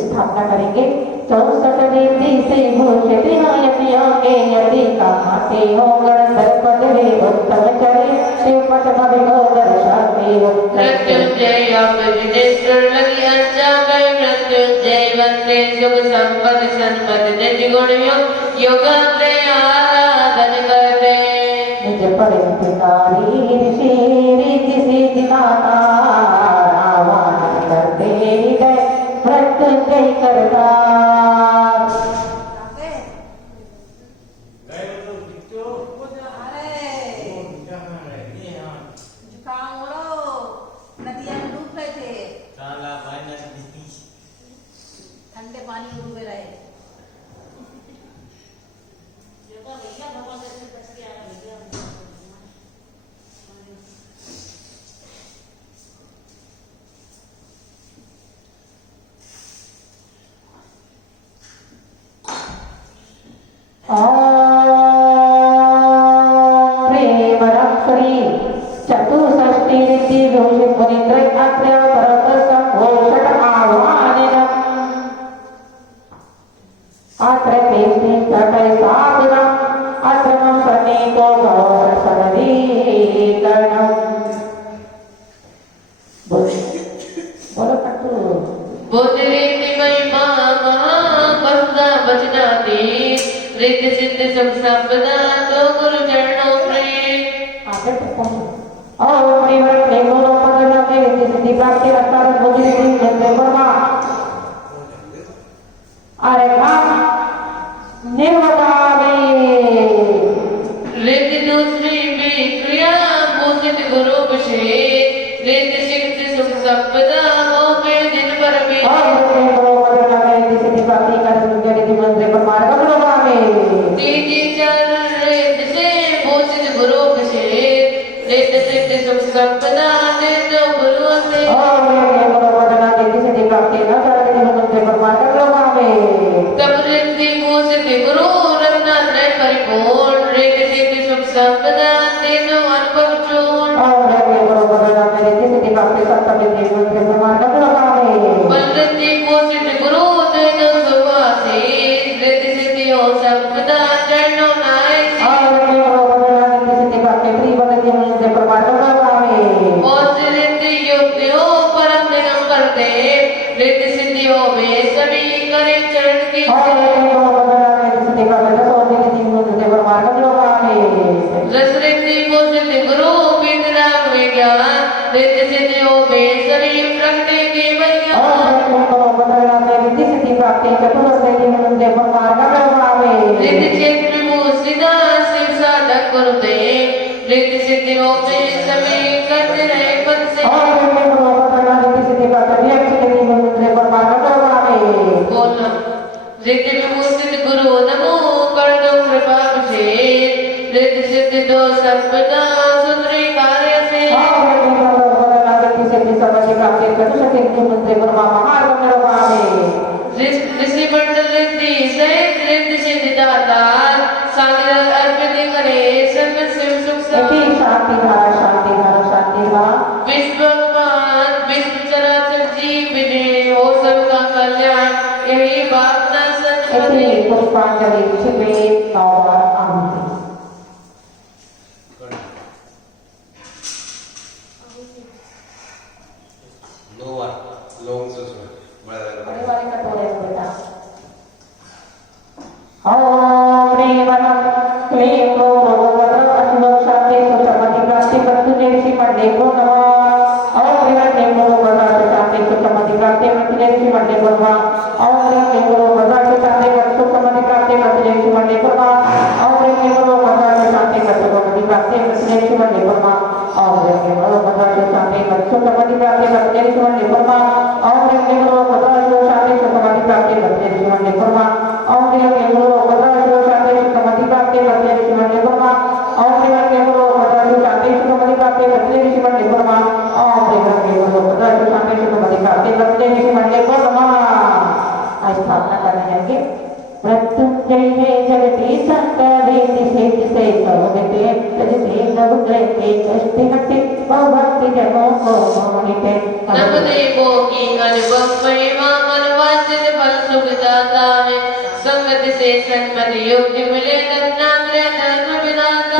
स्थापना करेंगे 64 रीति से भूषित यतियों के यदि कामाते हो गणपत रे उत्तम चरे शिवपत भविको दर्शाते हो मृत्युंजय आप विनेश्वर लगी अच्छा कर मृत्युंजय वंदे सुख संपद सन्मत निज गुण योग आराधन करते निज परितारी ऋषि रीति सिद्धि दाता आवाहन करते हृदय मृत्युंजय करता जुकाम हो रहा नदियां में डूब रहे थे ठंडे पानी में डूबे रहे प्रेम रक्षरी चतुष्षष्टि रीति भूषित मुनिन्द्र अत्र परत संघोषट आह्वानेन अत्र केष्टि तटै साधनम् अत्र मम सन्निहितो भवत सनदीकरणम् बोलो कट्टू बुद्ध रीति महिमा रिद्धि सिद्धि सुख संपदा तो गुरु चरणों प्रेम आगे तक पहुंचो। ओम परिवर देवो पदना के रिद्धि सिद्धि प्राप्ति अर्थात बुद्धि सिद्धि मंत्र ब्रह्मा अरे काम निर्वकावे रिद्धि दूसरी भी क्रिया पूजित गुरु विशेष रिद्धि सिद्धि सुख संपदा हो गए दिन पर में ओम देवो पदना के रिद्धि सिद्धि प्राप्ति का रिद्धि मंत्र ब्रह्मा निर्वकावे तीजी चर रिद्धि से पूजित गुरु विशेष रिद्धि सिद्धि सुख संपदा दे दो गुरु से ओम देवो पदना के रिद्धि सिद्धि प्राप्ति का रिद्धि मंत्र ब्रह्मा निर्वकावे तब रिद्धि पूजित गुरु रत्ना त्रय परिपूर्ण रिद्धि सिद्धि सुख संपदा दे दो अनुभव चूर्ण बलरिद्धि पूजित गुरु दे दो सुभाषीष रिद्धि सिद्धि हो संपदा चरणों नाय और रिद्धि युक्ति हो परम दिगंबर देव रिद्धि सिद्धि हो वे सभी करे चरण की रस रिद्धि पूजित गुरु विद राग विज्ञान रिद्धि सिद्धि हो वे सभी प्रगटे के बलियान रिद्धि क्षेत्र विभूषिता शिव साधक गुरुदेव रिद्धि सिद्धि हो वे सभी करते रहे पद से बोलना रिद्धि विभूषित गुरु नमो कर दो कृपा विशेष रिद्धि सिद्धि दो संपदा सुंदरी कार्य से ऋषि मंडल रिद्धि सहित रिद्धि सिद्धि दाता सागर अर्पित करे सर्व शिव सुख विश्व भगवान विश्व चराचर जीव विजय हो सबका कल्याण यही बात न सत्य पुष्पांजलि स्थापना करने जाएंगे। मृत्युंजय जगदीश भक्ति जनों को नवदेवो की अनुपम महिमा मनवांछित फल सुख दाता है संगति से सन्मति युक्ति मिले रत्नात्रय धर्म विधाता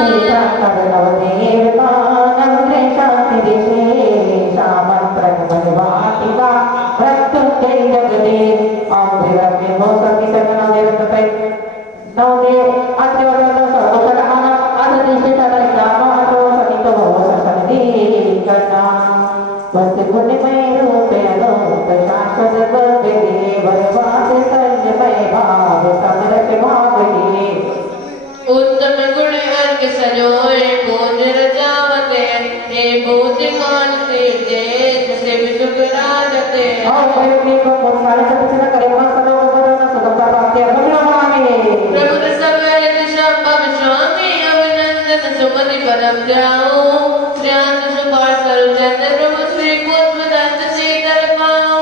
उत्तम गुण अर्घ सजोए पूज रचावते हे भूतिमान तीर्थे जैसे विसुख राजते प्रभु सगल दिशा पव स्वामी अभिनंदन सुमति परम जाओ श्रियांत सुपार सरुचंद प्रभु श्री पुष्प दंत शीतल पाओ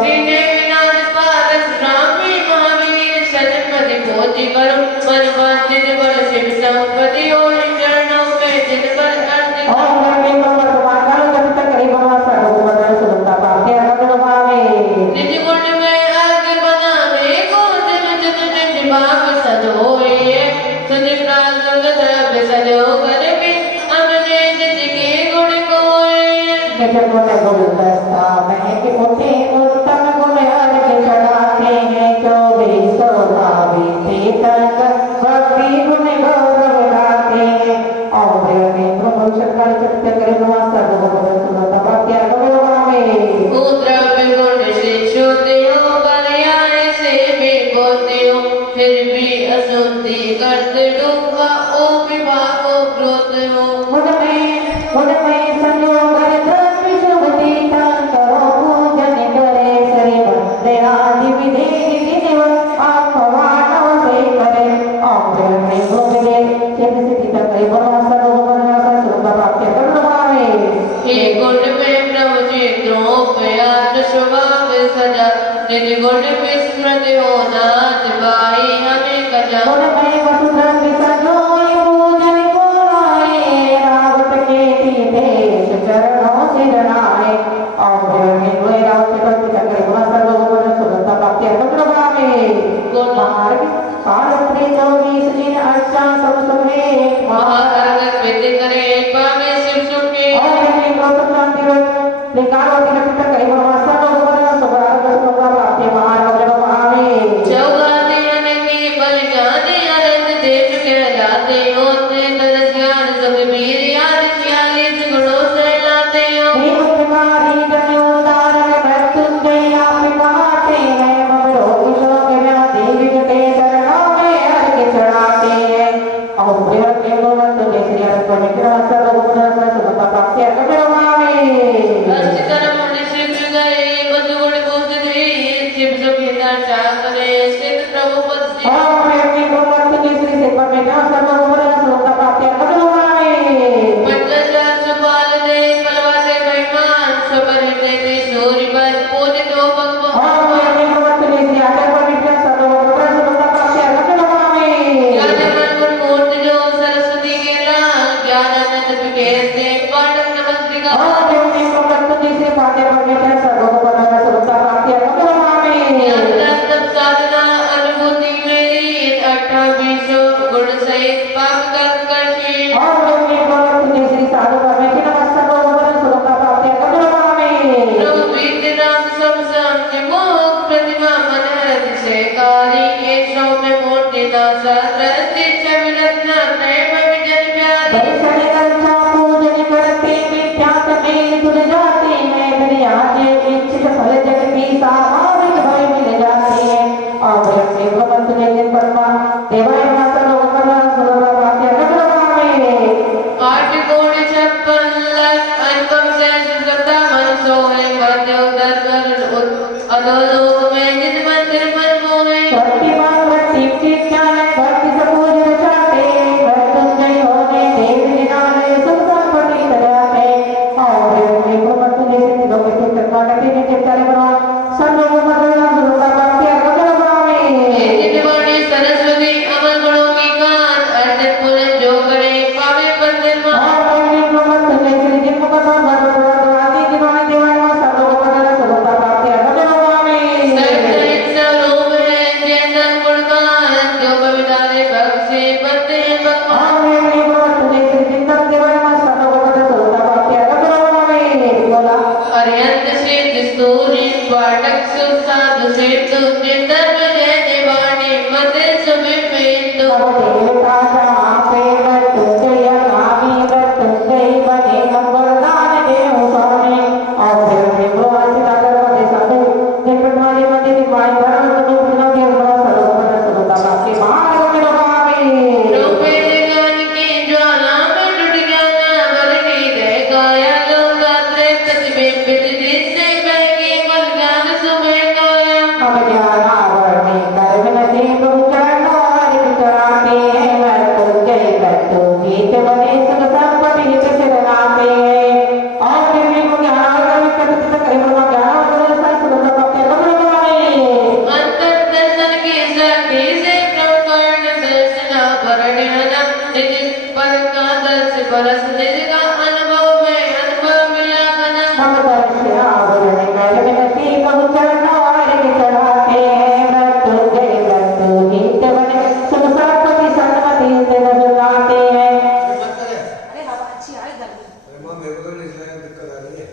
श्रीदेवीनाथ पारस स्वामी महावीर सजपति भोजि करो मनवांछित बल शिव संपत्ति और चरणों में जिन पर अर्जित निज गुण में अर्घ बनावे को जन जन निज भाग सजोए सुनि प्रासंग द्रव्य सजो कर भी हमने निज के गुण को जगुण गुलदस्ता महक उठे उत्तम गुण अर्घ चढ़ाते हैं 2400 भावी तीर्थंकर भक्ति गुण गौरव गाते हैं ओम प्रेरणे ब्रह्म शंकर चक्र करे नमः सर्वभूत सुनत भक्त्या गौरवामे ओ द्रव्य गुण से शुद्ध हो बलियाए से भी बोलते हो फिर भी अशुद्धि करते डूबा ओ विवाह को क्रोध हो गुण में संयोग धर्म शुभ तीर्थंकर पूजन करे श्री भक्ति आदि विधि दिन आप भगवानों से करे ओम प्रेरणे भोगले सिद्ध सिद्धि करे ब्रह्म सर्वभूत सुनत भक्त्या गौरवामे हे गुण में प्रभु जी द्रोह प्यार स्वभाव सजा निर्गुण विस्मृत हो नाथ भाई हमें कजा गुण में वसुधर विसर्जोय पूजन को लाए रावत के देश चरणों से रनाए ओम प्रेरणे भोले रावत के भक्ति करे ब्रह्म सर्वभूत सुनत भक्त्या गौरवामे मार्ग पारत्रे 24 दिन अच्छा सब सुखे महारागत विधि करे पावे शिव सुखे और ये गौतम शांति लिखाओ दिन पिता कई ब्रह्मास्त्र को बोला सुभाग सुभाग आपके महाराज गौरवामे चौगाते अनेकी बल जाते अनंत देश के जाते होते तद ज्ञान सब वीर याद 46 गुणों से लाते हो देवकारी जन्योदारण मृत्युंजय आप कहाते हैं ममरो किशोक व्याधि विजते चरणों में अर्घ चढ़ाते हैं ओम प्रेरणे भगवत श्री हरि परमेश्वर सर्वभूत सुनत भक्त्या गौरवामे अष्टकर्म मुनि शिव गए बदुगुण बोध दे शिव सुखी दर्शा करे सिद्ध प्रभु पद से ओम प्रेरणे भगवत श्री हरि परमेश्वर सर्वभूत सुनत भक्त्या गौरवामे पंचचार सुपाल दे बलवाते महिमान सबरि देवी सूर्य बल पूजित हो भगवान ओम प्रेरणे भगवत श्री हरि परमेश्वर सर्वभूत सुनत भक्त्या गौरवामे ज्ञान मन गुण मूर्ति जो सरस्वती के लाल ज्ञानानंद विवेक से पाठक नमस्त्रिका ओम प्रेरणे भगवत श्री हरि परमेश्वर सर्वभूत सुनत भक्त्या गौरवामे तप साधना अनुभूति मेरी 28 गुण सहित पाप कर्म करके ओम प्रेरणे भगवत श्री हरि साधु परमेश्वर सर्वभूत सुनत भक्त्या गौरवामे प्रभु बीते राम सब संग मोह प्रतिमा मन हृदय से कारी ये सौ में मूर्ति दासा रहते छविरत्न प्रेम विजन व्याधि दर्शन करता पूजन करते विख्यात मेल जुड़ जाते हैं दुनिया के इच्छित फल जग की स्वाभाविक भय मिल जाते हैं और प्रेरणे भगवत श्री हरि परमा देवाय माता लोकमला सुरभ भक्त्या गौरवामे 8 कोटि 56 लाख अनुपम से सुगंधा मन सोहे मध्य दर्शन अधोलोक में निज मंदिर मन मोहे भक्तिमान भक्ति के ज्ञान भक्ति सपूज रचाते मृत्युंजय होने देव निनाले सुख संपत्ति सजाते और प्रेरणे भगवत श्री हरि लोके कर्नाटक में चेतारे बना सर्वभूत सुनत भक्त्या गौरवामे जितवाणी सरस्वती अमर गुणों की गान अर्जित पुरुष जो करे पावे बंधन मान और प्रेरणे भगवत श्री हरि जिन मुकता भगवत आदि दिवान दिवान सर्वभूत सुनत भक्त्या गौरवामे सर्वहित स्वरूप है जैसा गुणगान जो पवितारे भक्त से बनते हैं भगवान और प्रेरणे भगवत श्री हरि जिन दिवान सर्वभूत सुनत भक्त्या गौरवामे बोला अरिहंत से दस्तूरी पाठक सुसाधु से तु निर्धर्म जय देवानी मते सभी में तो देवता पे मृत्युंजय नामी मृत्युंजय बने वरदान देव स्वामी और प्रेरणे भगवत सीता गर्भवती साधु निर्भय मध्य दिवाय धर्म स्वरूप न देव सर्वभूत सुनत भक्त्या मार्ग गौरवामे रूपे ज्ञान की ज्वाला में टूट गया बल की देखाया लोकात्रे प्रतिबिंबित जिससे बहकी बल ज्ञान सुबह काया अज्ञानावरणे कर्मणते बहुचरणारिक चराते हैं मृत्युंजय मृत्युंजीत बने सुख संपत्ति हित शरणाते हैं और प्रेरणे को ज्ञानावरण कथित करे ब्रह्म ज्ञानावरण संस्कृत भक्त्या गौरवामे अंतर दर्शन की शक्ति से प्रकट दर्शना वर्णनम निज पर का दर्श परस निज का अनुभव में अनुभव मिला घनम समदर्शनावरण कर्मणते बहुचरणारिक चराते हैं मृत्युंजय मृत्युजीत बने सुख संपत्ति सन्मति हित शरणाते हैं अरे हवा अच्छी आई गर्मी मेरे को तो नहीं दिक्कत आ रही है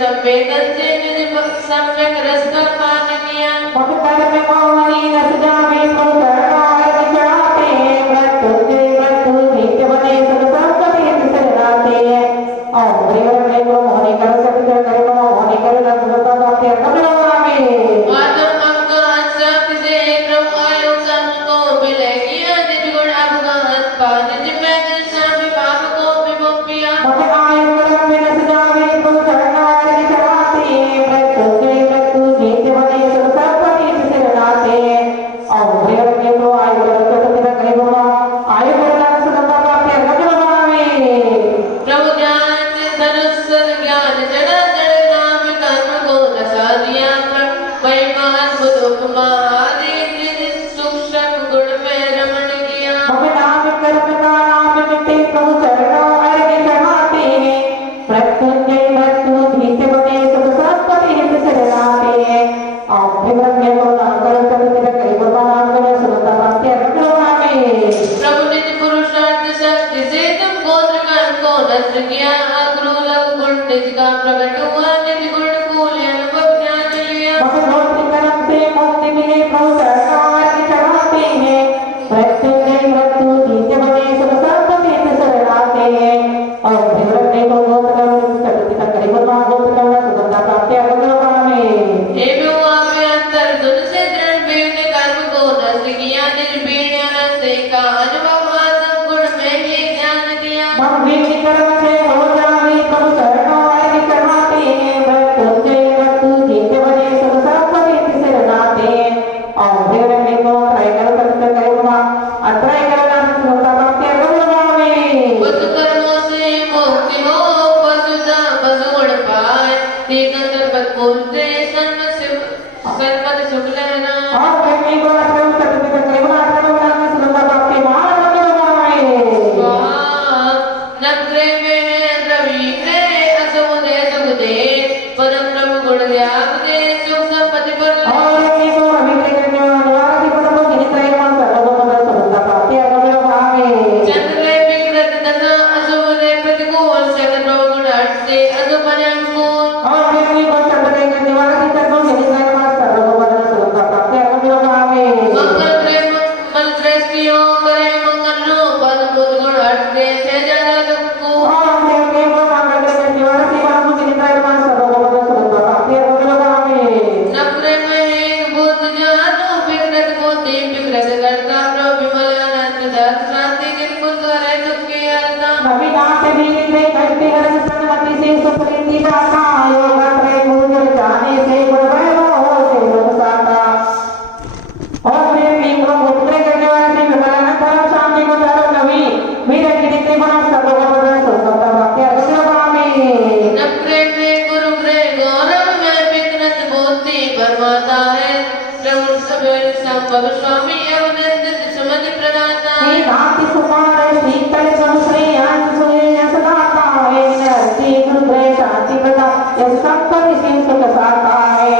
संवेदन से निज सम्यक रस का पान किया। पटकर में मोहनी रस जावे प्रभु चरणारविंद चढ़ाते हैं। मृत्युंजय मृत्यु नित्य बने सब संपत्ति शरणाते हैं। और देवर में को मोहनी कर सकते करे को मोहनी कर रस होता बातें कबीर में आदम अवगाहन शब्द से प्रभु आयो सबको मिले किया। निज गुण अवगाहन पा निज में स्वामी पाप को विमुख किया। मत आय कर्म में रस जावे प्रभु चरणारविंद चढ़ाते हैं। मृत्युंजय मृत्यु नित्य बने सब संपत्ति शरणाते हैं। और देवर में को आय कर सकते करे को आय कर रस होता बातें कबीर में प्रभु ज्ञान धनुष ज्ञान जड़ जड़ नाम कर्म को दशा दिया। महिमा अद्भुत उपमा आदि निज सूक्ष्म गुण में रमण किया। नाम कर्म का नाम मिटे प्रभु चरणों अर्घ्य चढ़ाते हैं। मृत्युंजय मृत्यु धीते बने सब संपत्ति हित शरणाते हैं। और विवरण में को नाम कर सकते करे को नाम कर सुनता बातें रखवा में प्रभु निज पुरुषार्थ शक्ति से तुम गोत्र कर्म को नष्ट किया। गुरु लघु गुण निज का प्रकट हुआ। निज गुण कूल अनुभव ज्ञान लिया। भगवती कर्म से मुक्ति मिले प्रभु चरणों अर्घ्य चढ़ाते हैं। मृत्युंजय मृत्यु धीते बने सब संपत्ति हित शरणाते हैं। और विवरण में को गोत्र कर्म सकते करे को नाम गोत्र कर्म सुनता बातें रखवा में हे विवाह अंतर धुन से दृढ़ बीड़ कर्म को नष्ट किया। निज बीड़ रस्ते का अनुभव आत्म गुण में ही ध्यान दिया। भगवती कर्म से हो जावे प्रभु चरणों अर्घ्य चढ़ाते हैं। मृत्युंजय मृत्यु धीते बने सब संपत्ति हित शरणाते हैं। और विवरण में को त्रय कर सकते करे को अत्रय करना सुनता बातें रखवा में पशु कर्मों से मुक्ति हो। पशुधा पशु गुण पाए। तीर्थंकर पद बोलते सन्मत शुक्ल है ना। और व्यक्ति को अत्रय सकते करे को अत्रय करना सुनता बातें मान रखवा में नग्रे में है रवि ग्रे असुदे दुगदे परम ब्रह्म गुण त्याग दे सुख संपत्ति पर और व्यक्ति को अभिप्राय करने वाला निवासी पद को जिन त्रय मान सर्वोपरि सुनता बातें रखवा में चंद्रे विकृत दशा अशुभ दे प्रतिकूल सकल ब्रह्म गुण हटते अशुभ अनुकूल। और व्यक्ति को चंद्र के निवासी सर्वों जिन त्रय मान सर्वोपरि सुनता बातें रखवा में मंगल प्रेम मल दृष्टियों करे मंगल रूप अद्भुत गुण हटते थे जरा दुख को। और व्यक्ति को मंगल के निवासी सर्वों जिन त्रय मान सर्वोपरि सुनता बातें रखवा में नग्रे में एक बुद्ध जानो विकृत बुद्धि विकृत करता प्रभु विमल अनंत दर्श शांति निर्कुल करे दुख के हरता। नवीनाथ भीते करते हर सन्मति से सुप्रीति दाता योग त्रय पूजन जाने से गुण वैभव हो से गुण साता। और व्यक्ति को मुद्रे करने वाले से विमल अनंत धर्म शांति को चारो नवी वीर गिरिते बना सर्वोपरि सुनता बातें रखवा में नग्रे में गुरु ग्रे गौरव में विकृत बुद्धि बरमाता है। प्रभु सबेर संभव स्वामी एवं नित्य सुमति प्रदाता है। हे नाथ सुमार शीतल संश्रय अंत सुय यश दाता है। नरसी गुरु शांति प्रदा यश संपत्ति सिंह सुख साता है।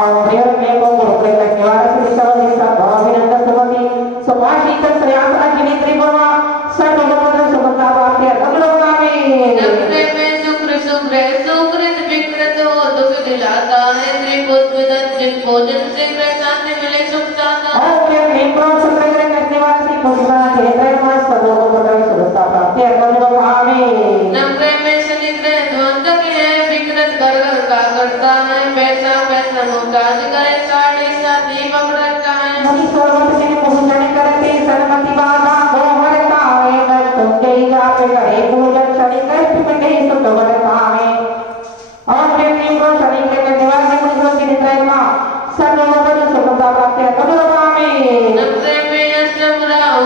और देव में को गुरु के निवार श्री सवनि सब भाविनंद सुमति सुमा शीतल श्रेयांस अग्नि त्रिभुवन सर्वभूत सुमता बातें रखवा में नग्रे में सुकृत विकृत हो दुख दिलाता है। त्रिभुज विदत जिन भोजन से ग्रह शांति मिले सुख साता। और व्यक्ति को सुंदर करने वाली पुष्पा क्षेत्र में सर्वभूत सुरता बातें रखवा में नग्रे में शनि ग्रह द्वंद्व है। विकृत घर घर का करता है। पैसा पैसा मुमताज करे साड़ी साथी पकड़ता है। मुनि सर्वत से पूजन करते सर्वति बाधा को हरता है। मृत्युंजय जाप करे पूजन शनि कल्प मिटे सुख वरता है। और व्यक्ति को शनि के निवास मुनि जिन त्रय मां सर्वोपरि सुखता बातें रखवा में नग्रे में अष्टम राहु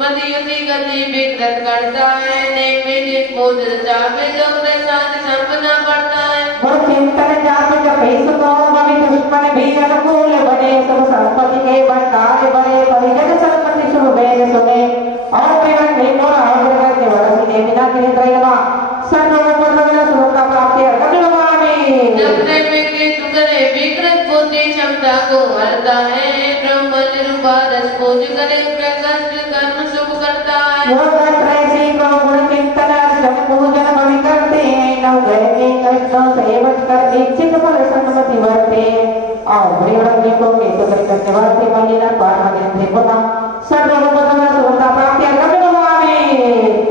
मदियुति गति विकृत करता है। नेक में पूजन जापे जो ग्रह शांति संपन्न करता है। और चिंतन जाप जपे सुतो भवि दुश्मन भी अनुकूल बने सब संपत्ति के भंडार बने परिजन संपत्ति शुभ वेद सुने। और विवन में को राहुल करने वाला सीने बिना किन त्रय मां सर्वोपरि सुखता बातें रखवा में नग्रे में केतु करे विकृत बुद्धि क्षमता को हरता है। ब्रह्म निरूपादस पूज करे प्रकट कर्म शुभ करता है। योग त्रय से गुण चिंतन अर्चन पूजन भवि करते हैं। नवग्रह के करते और बड़े को के तो करते वास्ते मंदिर पार मगेंद्र बना सर्व बदन सुरता प्राप्ति लग्नवामी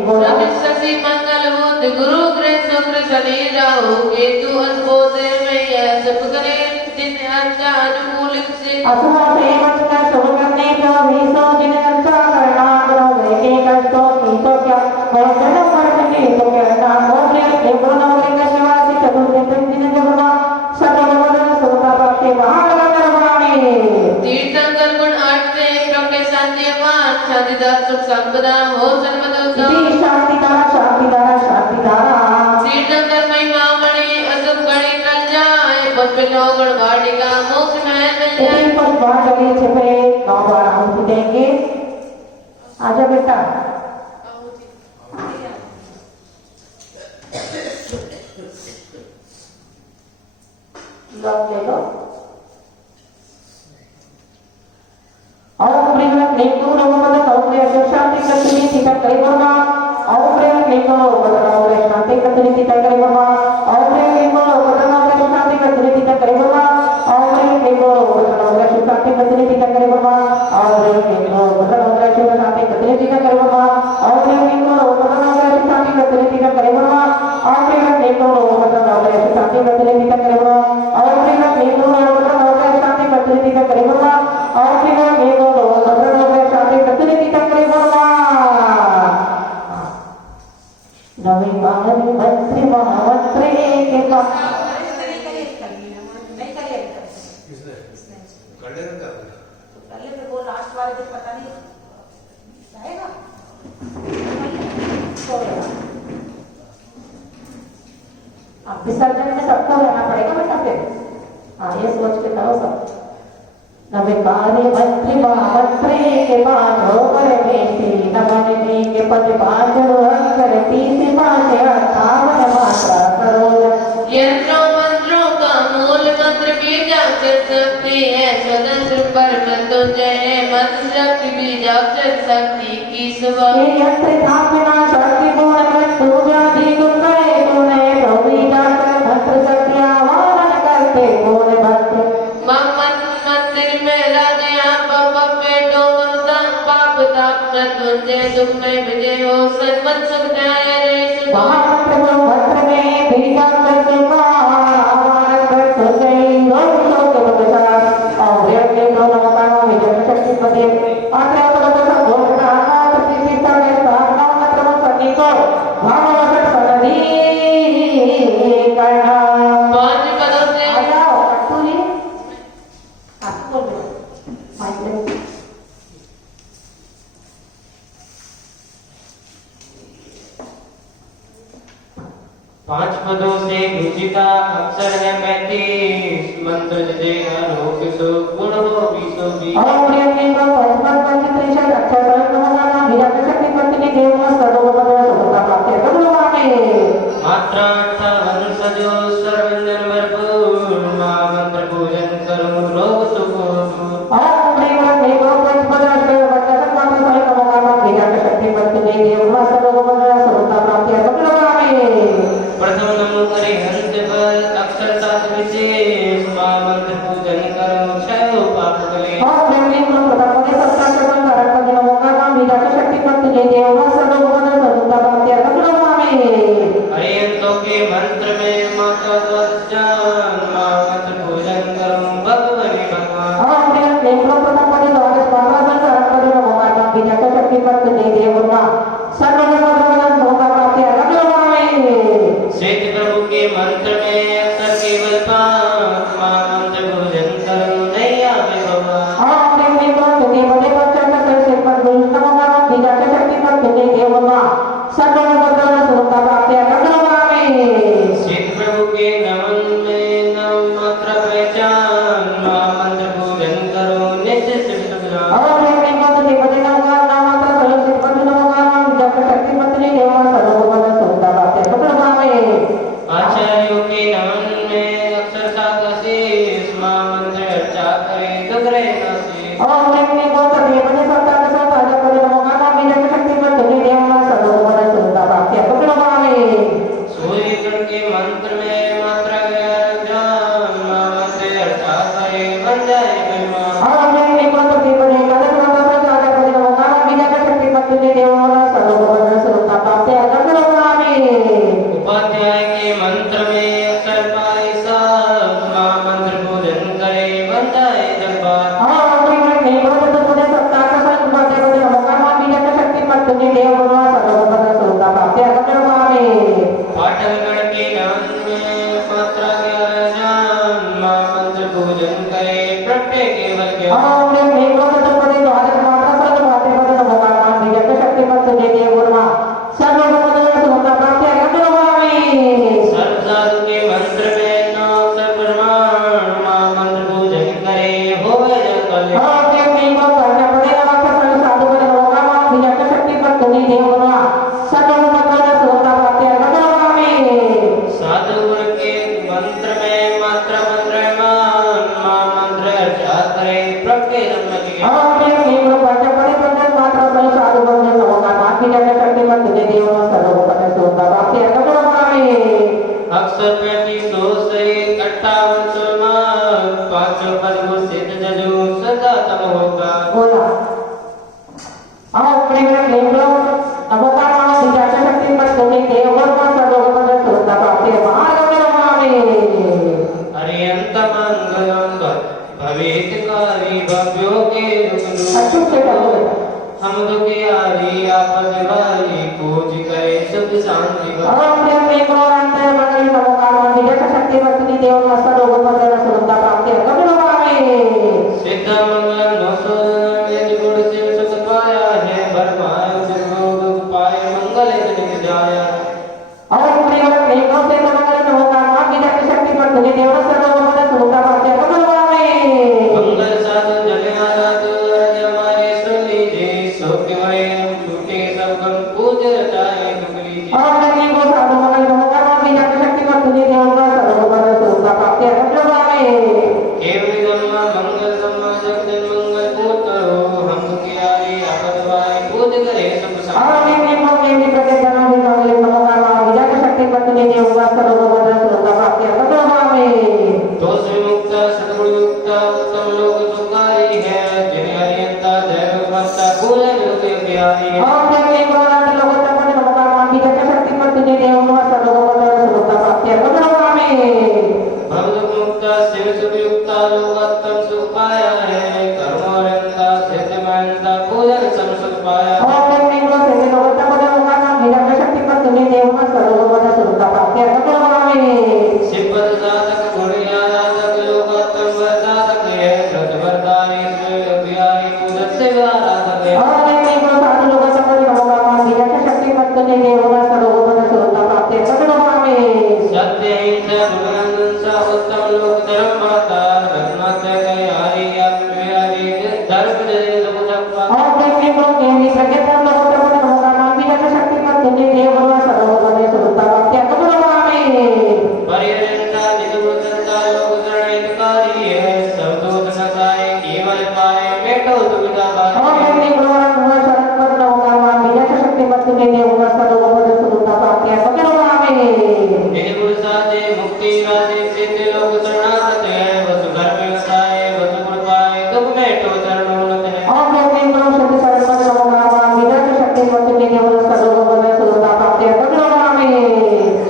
सब ससी मंगल बुद्ध गुरु ग्रह शुक्र शनि राहु केतु अद्भुत में यह सब करे दिन अच्छा अनुकूल से अथवा से वचन शुभ करने जो भी सो दिन अच्छा करना करो के कष्टों की तो क्या मैं जन्म मरण की तो क्या नाम हो गया एक गुण लिंग शिवासी चतुर्थ दिन जगमा सर्व बदन सुरता प्राप्ति महालग्नवामी तीर्थंकर गुण 8 से डॉक्टर शांतिवान शांतिदार सुख संपदा हो जन्मदोष तीर्थंकर महिमा मणि अशुभ गणे कल्याण पुष्प नौगुण वाटिका मोक्ष महल मिल जाए देंगे आजा बेटा लॉक ले लो और प्रेम नेको रोमन कौले शांति कतनी थिका करिबा और प्रेम नेको बदलावले शांति कतनी थिका करिबा और प्रेम नेको बदलावले शांति कतनी थिका करिबा और प्रेम नेको बदलावले शांति कतनी थिका करिबा और प्रेम नेको बदलावले शांति कतनी थिका करिबा और प्रेम नेको बदलावले शांति कतनी थिका करिबा और प्रेम नेको बदलावले शांति कतनी थिका करिबा और प्रेम नेको बदलावले शांति कतनी थिका करिबा और प्रेम नेको नवी बाहरी मंत्री महामंत्री के पास नहीं करे कड़े का तो पहले पे वो लास्ट वाले दिन पता नहीं जाएगा अब विसर्जन में सबको रहना पड़ेगा बेटा फिर हाँ ये सोच के करो सब नविकारी मंत्री महामंत्री के पास होकर बेटी नमनी के पद पांच अंकर 30 पांच 58 मात्रा करोड़ यंत्रों मंत्रों का मूल मंत्र बीजाक्षर शक्ति है स्वतंत्र पर मृत्युंजय मंत्र शक्ति बीजाक्षर शक्ति की सुबह ये यंत्र स्थापना शक्ति गुण मृत्युजादि गुण गए गुणे बीजाक्षर मंत्र शक्ति आवाहन करते गुण भक्त मंदिर में राजा पाप पेटो पाप ताप मृत्युंजय दुख में विजय हो सन्मत सुख न्याय रे सुनो मंत्र में बीजाक्षर से आवाहन करते और के दोनों मकानों में जब शक्ति पति आत्मा को तो घोषणा प्रतिष्ठा में स्थापना मंत्र करने को भाववत सनदी करना 5 पदों से आ जाओ कटुरी आपको माइक 5 पदों से गुंजिता अक्षर है 35 मंत्र जय अनोख सो गुण हो 20 और प्रिय के को 55 प्रतिशत अक्षर होगा विराट शक्ति पत्नी देव सर्वोपद सर्वता प्राप्ति करवाने मात्रा 58 सजो सर्वजन भरपूर मां मंत्र पूजन करो रोग सुख और प्रिय के को 55 अक्षर होगा विराट शक्ति पत्नी देव सर्वोपद सर्वता प्राप्ति करवाने प्रथम नमो करे हंस बल अक्षर सात विशेष मां मंत्र पूजन करो क्षय पाप गले और प्रेमी को प्रथम ने सत्ता के संग रखने का सब शांति हो। ओम प्रिय प्रिय गुरुनाथ मंगल नमोकार विजय शक्ति वर्तनी देव नमस्कार लोगों को जरा सुनता प्राप्ति है कभी लोग आवे सिद्ध मंगल नौसो यदि गुण शिव सुख पाया है भरमायो दुर्गोग पाए मंगल जनित जाया। ओम प्रिय प्रिय गुरु से मंगल नमोकार विजय शक्ति वर्तनी देव नमस्कार लोगों को जरा सुनता प्राप्ति है कभी लोग आवे मंगल साधु जले आराधो रज हमारे सुन लीजिए सौख्य भय छूटे सब गम पूज रचाए दुख लीजिए। ओम प्रिय गुरु साधु मंगल नमोकार विजय शक्ति वर्तनी देव नमस्कार लोगों को जरा सुनता प्राप्ति है कभी लोग आवे केवल धम्मा मंगल धम्मा जगदन मंगल पूत करो हम दुखियारी आपद वाई पूज करे सब और मैं को मेरी प्रतिजना में मंगल नमोकार विजय शक्ति वर्तनी देव नमस्कार लोगों को जरा सुनता प्राप्ति है कभी लोग आवे दोष विमुक्त सद्गुण युक्त उत्तम लोक सुखारी है जिन्हें हरियंता दैव भक्ता पूजन लोके प्यारी है। और मैं को लोगों तक नमोकार विजय शक्ति वर्तनी देव नमस्कार लोगों को जरा सुनता प्राप्ति है कभी लोग आवे भवदुख मुक्त शिव सुख युक्त लोकोत्तम सुख पाया है कर्मोरंता सिद्ध मानता पूजन सब सुख पाया। और मैं को से लोगों तक नमोकार विजय शक्ति वर्तनी देव नमस्कार लोगों को जरा सुनता प्राप्ति है कभी लोग आवे शिवपद साधक गुण आराधक लोकोत्तम वरदातक है व्रत वरदारी प्यारी पूजन से आराधक है। और मैं को साधु लोगों तक नमोकार विजय शक्ति वर्तनी देव नमस्कार लोगों को जरा सुनता प्राप्ति है कभी लोग आवे सत्य हिंसा गुणानंसा उत्तम लोक धर्म माता रत्नात्य कयारी प्यारी धर्म जय सब जगवा। और मैं को केवली प्रज्ञा लोगों तक नमोकार विजय शक्ति वर्तनी देव नमस्कार लोगों को जरा सुनता प्राप्ति है कभी लोग आवे परिरंता निदुदंता लोक शरणकारी है सब दोष नसाए केवल पाए मेटो दुविधा और बारे। मैं को शरण पर नमोकार विजय शक्ति वर्तनी देव नमस्कार लोगों को जरा सुनता प्राप्ति है कभी लोग आवे निज गुण साधे मुक्ति राधे सिद्ध लोक शरणागत है वसु घर में वसाए वसु गुण पाए दुख मेटो चरणोन्नत है। और मैं को शुद्ध शरण पर नमोकार विजय शक्ति वर्तनी देव नमस्कार लोगों को जरा सुनता प्राप्ति है कभी लोग आवे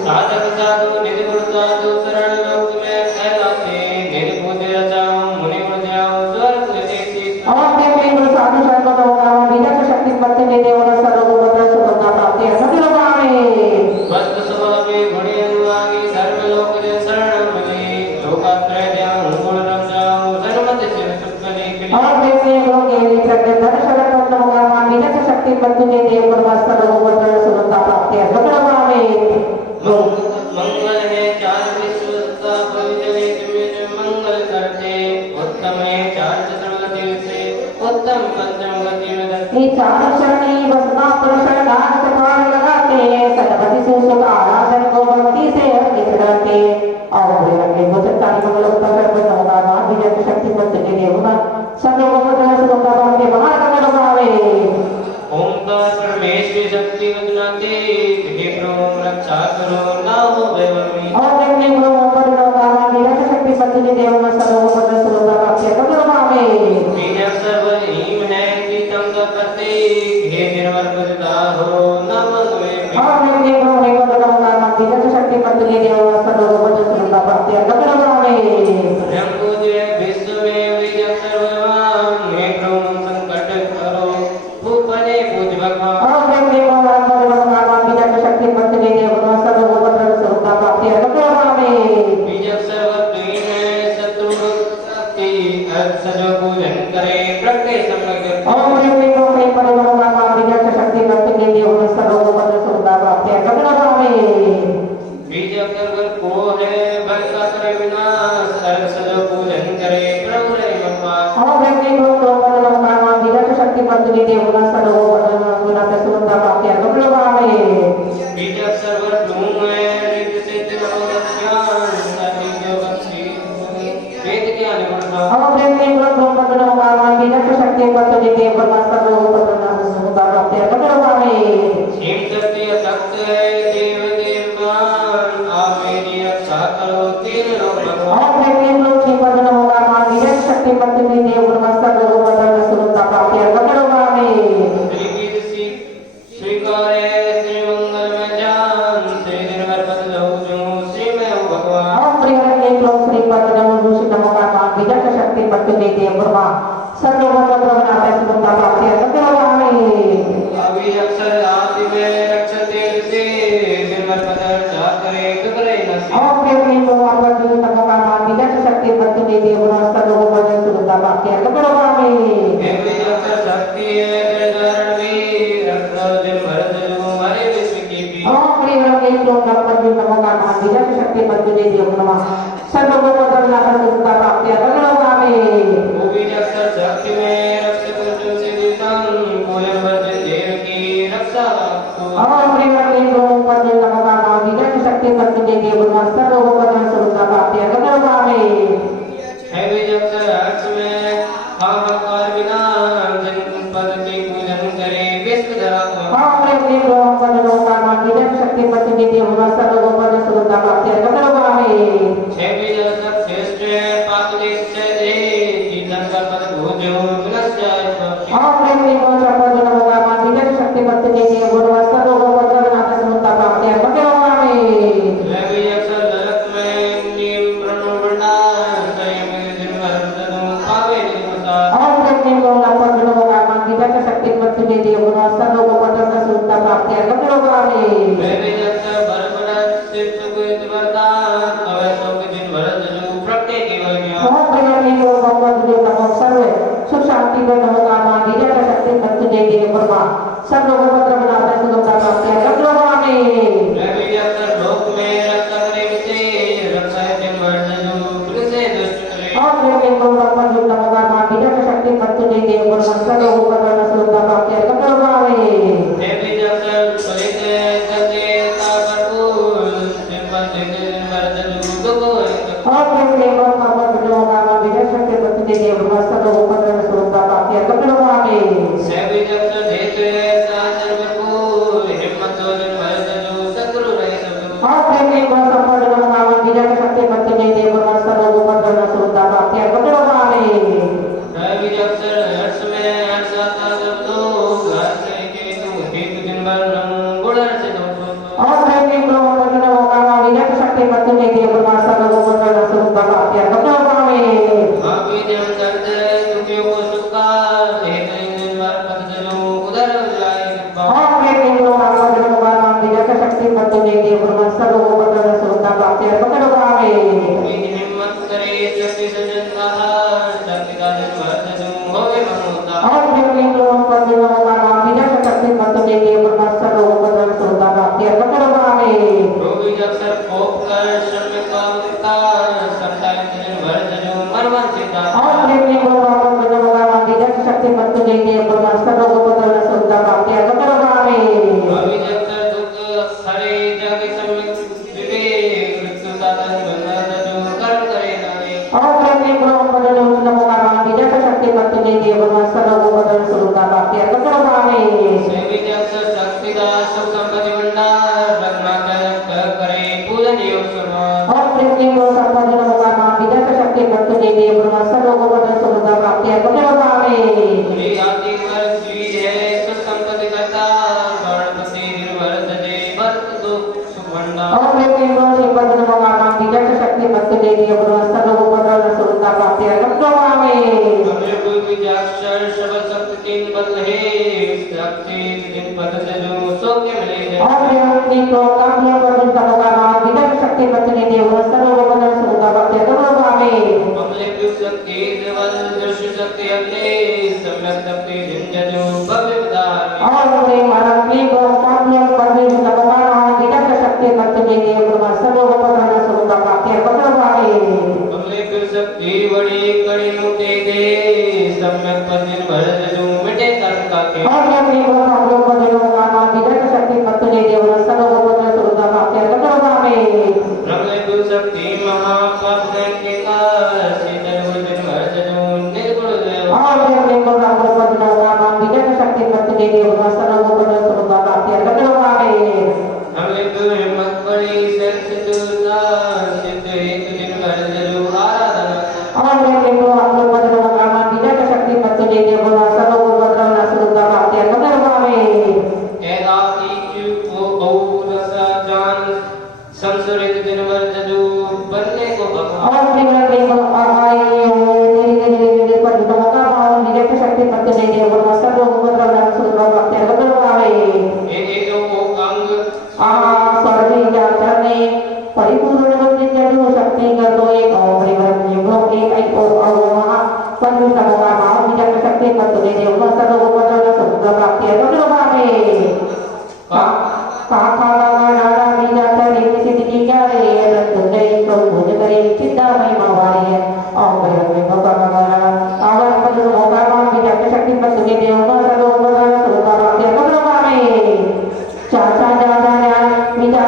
साधक साधु निज गुण साधु शरण लोक में कहलाते निज पूज्य रचाऊं मुनि गुण जाऊं स्वर्ग देसी। और मैं को साधु शरण पर नमोकार विजय शक्ति वर्तनी देव नमस्कार लोगों को जरा सुनता प्राप्ति है कभी लोग आवे वस्तु स्वभावे गुणे अनुरागी धर्म लोक जन शरण मिली लोकात्रय जाऊं गुण रम जाऊं धर्मत शिव सुख लेखनी। और मैं को केवली प्रज्ञा शरण पर नमोकार विजय शक्ति वर्तनी देव नमस्कार लोगों को जरा सुनता प्राप्ति है कभी लोग आवे मंगल है चार विश्व का परिजने तुम्हें मंगल करते उत्तम है चार चतुर्गति से उत्तम पंचम गति में धरते। ये चार शरणी बसना पर शरणागत प्राण लगाते सतपति से सुख आराधन को भक्ति से अर्पित करते और प्रेम को सत्तानी मंगल उत्तर कर नमोकार विजय शक्ति वर्तनी देव सब लोगों को जरा सुनता प्राप्ति बाहर करने लोग आवे ओंकार परमेश्वरी शक्ति वदनाते हे प्रभु रक्षा करो ना हो वैभवी। और देखने को ऊपर नमोकार विजय शक्ति वर्तनी देव सब लोगों को जरा सुनता प्राप्ति कभी लोग आवे बीज सर्व हीम है पीतम का प्रतीक हे निर्मल बुझता हो नम में। और देखने को नमोकार विजय शक्ति वर्तनी देव सब लोगों को जरा सुनता प्राप्ति कभी लोग आवे ब्रह्म पूज्य विश्व में विजय सर्ववान हे प्रभु संकट करो भूपने पूज भगवान। और देखने को नमोकार विजय शक्ति वर्तनी देव सब लोगों को जरा सुनता प्राप्ति कभी लोग आवे बीज सर्व तुम है शत्रु शक्ति सजो पूजन करे प्रगटे समग। और देखने को नमोकार विजय शक्ति वर्तनी देव सब लोगों को जरा सुनता प्राप्ति कभी लोग आवे बीज कर को है भय का करे विनाश सर्व सजो पूजन करे प्रभु रे भगवान। और देखने को नमोकार विजय शक्ति वर्तनी देव सब लोगों को जरा सुनता प्राप्ति कभी लोग आवे बीज सर्व तुम है रित सिद्ध मनोरथ ज्ञान सती जो बख्शी वेद ज्ञान गुण। और देखने को नमोकार विजय शक्ति वर्तनी देव सब लोगों को जरा सुनता प्राप्ति कभी लोग आवे शिव सत्य तख्त है देव देवमान आप मेरी रक्षा करो तीन लोक भगवान। और देखने को नमोकार विजय शक्ति वर्तनी देव सब लोगों को जरा सुनता प्राप्ति कभी लोग आवे और प्रेम में तो आपका जो तमोगा मान दिया शक्ति मत दे दे गुरु सर्व को बदल सुनता बाकी है करो बामे हे विजय शक्ति है कारण भी रक्त भरत जो हरे विश्व की भी और प्रेम में तो आपका जो तमोगा मान दिया शक्ति मत दे दे गुरु सर्व को बदल सुनता बाकी है करो बामे वो विजय शक्ति में रक्त जो से दिशान कोय भजन देव की रक्षा और प्रेम में तो आपका जो तमोगा मान दिया शक्ति मत दे दे गुरु सर्व को बदल सुनता बाकी है करो बामे हे विजय अर्थ में हाहाकार बिना जन पद की पूजन करे विश्व धरा और प्रेम में तो आपका जो तमोगा मान दिया शक्ति मत दे दे गुरु सर्व को बदल सुनता बाकी है करो बामे हे विजय श्रेष्ठ पाप देश से दे कीर्तन का पद भोजो विनश्य और प्रेम में तो आपका जो तमोगा मान दिया शक्ति मत दे दे गुरु सर्व को बदल सुनता बाकी है करो बामे हे विजय ललक में नीम प्रणवंडा संयम दिन वर्तनु पावे निमसा और प्रेम में तो आपका जो तमोगा मान दिया शक्ति मत दे दे गुरु सर्व को बदल सुनता बाकी है करो बामे हे विजय बरबड़ा सिर सुकुत वरदान अवै शोक दिन वर्तनु प्रत्येक केवल और प्रेम में तो आपका जो तमोगा सर्व सुख शांति को तमोगा मान दिया शक्ति मत दे दे गुरु सर्व को बदल सुनता बाकी है करो बामे हे विजय लोक में रक्षा करे विशेष रक्षा दिन वर्तनु पुलिसे दुष्ट करे और प्रेम में तो आपका जो तमोगा मान दिया शक्ति मत दे दे गुरु सर्व को बदल सुनता बाकी है करो बामे हे विजय सहित सदेता भरपूर सिंपल दिन वर्तनु दुखो और प्रेम में तो आपका जो तमोगा मान दिया शक्ति मत दे दे गुरु सर्व को बदल सुनता बाकी है करो बामे हे विजय देते साधन भरपूर हिम्मत दिन वर्तनु सत्रुु रहित और प्रेम में तो आपका जो तमोगा मान दिया शक्ति मत दे दे गुरु सर्व को बदल सुनता बाकी है करो बामे हे विजय हर्ष में हर्षाता जब लोग हर्ष के तू हित दिन वर्णन गुण से दो और प्रेम में तो आपका जो तमोगा मान दिया शक्ति मत दे दे गुरु सर्व को बदल सुनता बाकी है करो बामे विजय दर्द दुखियों को सुखा हे दिन वर पद जनो उदर लाए और प्रेम में तो आपका जो तमोगा मान दिया शक्ति मत दे दे गुरु सर्व को बदल सुनता बाकी है करो बामे हिम्मत करे शक्ति सजन कहा शक्ति का दिन वर्तनु होवे मनोता और प्रेम में तो आपका जो तमोगा मान दिया शक्ति मत दे दे गुरु सर्व को बदल सुनता बाकी है करो बामे रोगी अक्सर कोप कर श्रम का मुक्ता संतान दिन वर्तनु मरवंसिता और प्रेम में तो आपका जो तमोगा मान दिया शक्ति मत दे दे गुरु सर्व को बदल सुनता बाकी है करो बामे अभिजक्तर दुख हरे जग सम्यक विवेक मृत्यु साधन बंधनु कर्म करे नारे और प्रेम में तो आपका जो तमोगा मान दिया शक्ति मत दे दे गुरु सर्व को बदल सुनता बाकी है करो बामे अभिजक्तर शक्ति का सुख संपत्ति भंडार रत्नाकर करे पूजन योग समान और प्रेम में तो आपका जो तमोगा मान दिया शक्ति मत दे दे गुरु सर्व को बदल सुनता बाकी है करो बामे श्री आदि पर श्री है सुख संपत्ति करता गणपति निर्भर दे भक्त दुख सुख भंडार और प्रेम में तो आपका जो तमोगा मान दिया शक्ति मत दे दे गुरु सर्व को बदल सुनता बाकी है करो बामे हमें कोई भी जाक्षर शब्द शक्ति तीन बल है शक्ति तीन पद से जो सो के मिले और प्रेम में तो आपका जो तमोगा मान दिया शक्ति मत दे दे गुरु सर्व को बदल सुनता बाकी है करो बामे हमले भी शक्ति देवल दृश्य शक्ति अग्नि सम्यक शक्ति जिंजनु भव्य विदार और प्रेम आरंभी को आपका जो तमोगा मान दिया शक्ति मत दे दे गुरु सर्व को बदल सुनता बाकी है करो बामे हमले भी शक्ति बड़ी कड़ी मुक्ति दे सम्यक पदिन भरत जो मिटे कर्म का के और प्रेम को हम लोग को जो तमोगा मान दिया शक्ति मत दे दे गुरु सर्व को बदल सुनता बाकी है करो बामे हमले भी शक्ति महापाप के का शीतल भजन भरत जो निर्गुण देव और प्रेम को हम लोग को जो तमोगा मान दिया शक्ति मत दे दे गुरु सर्व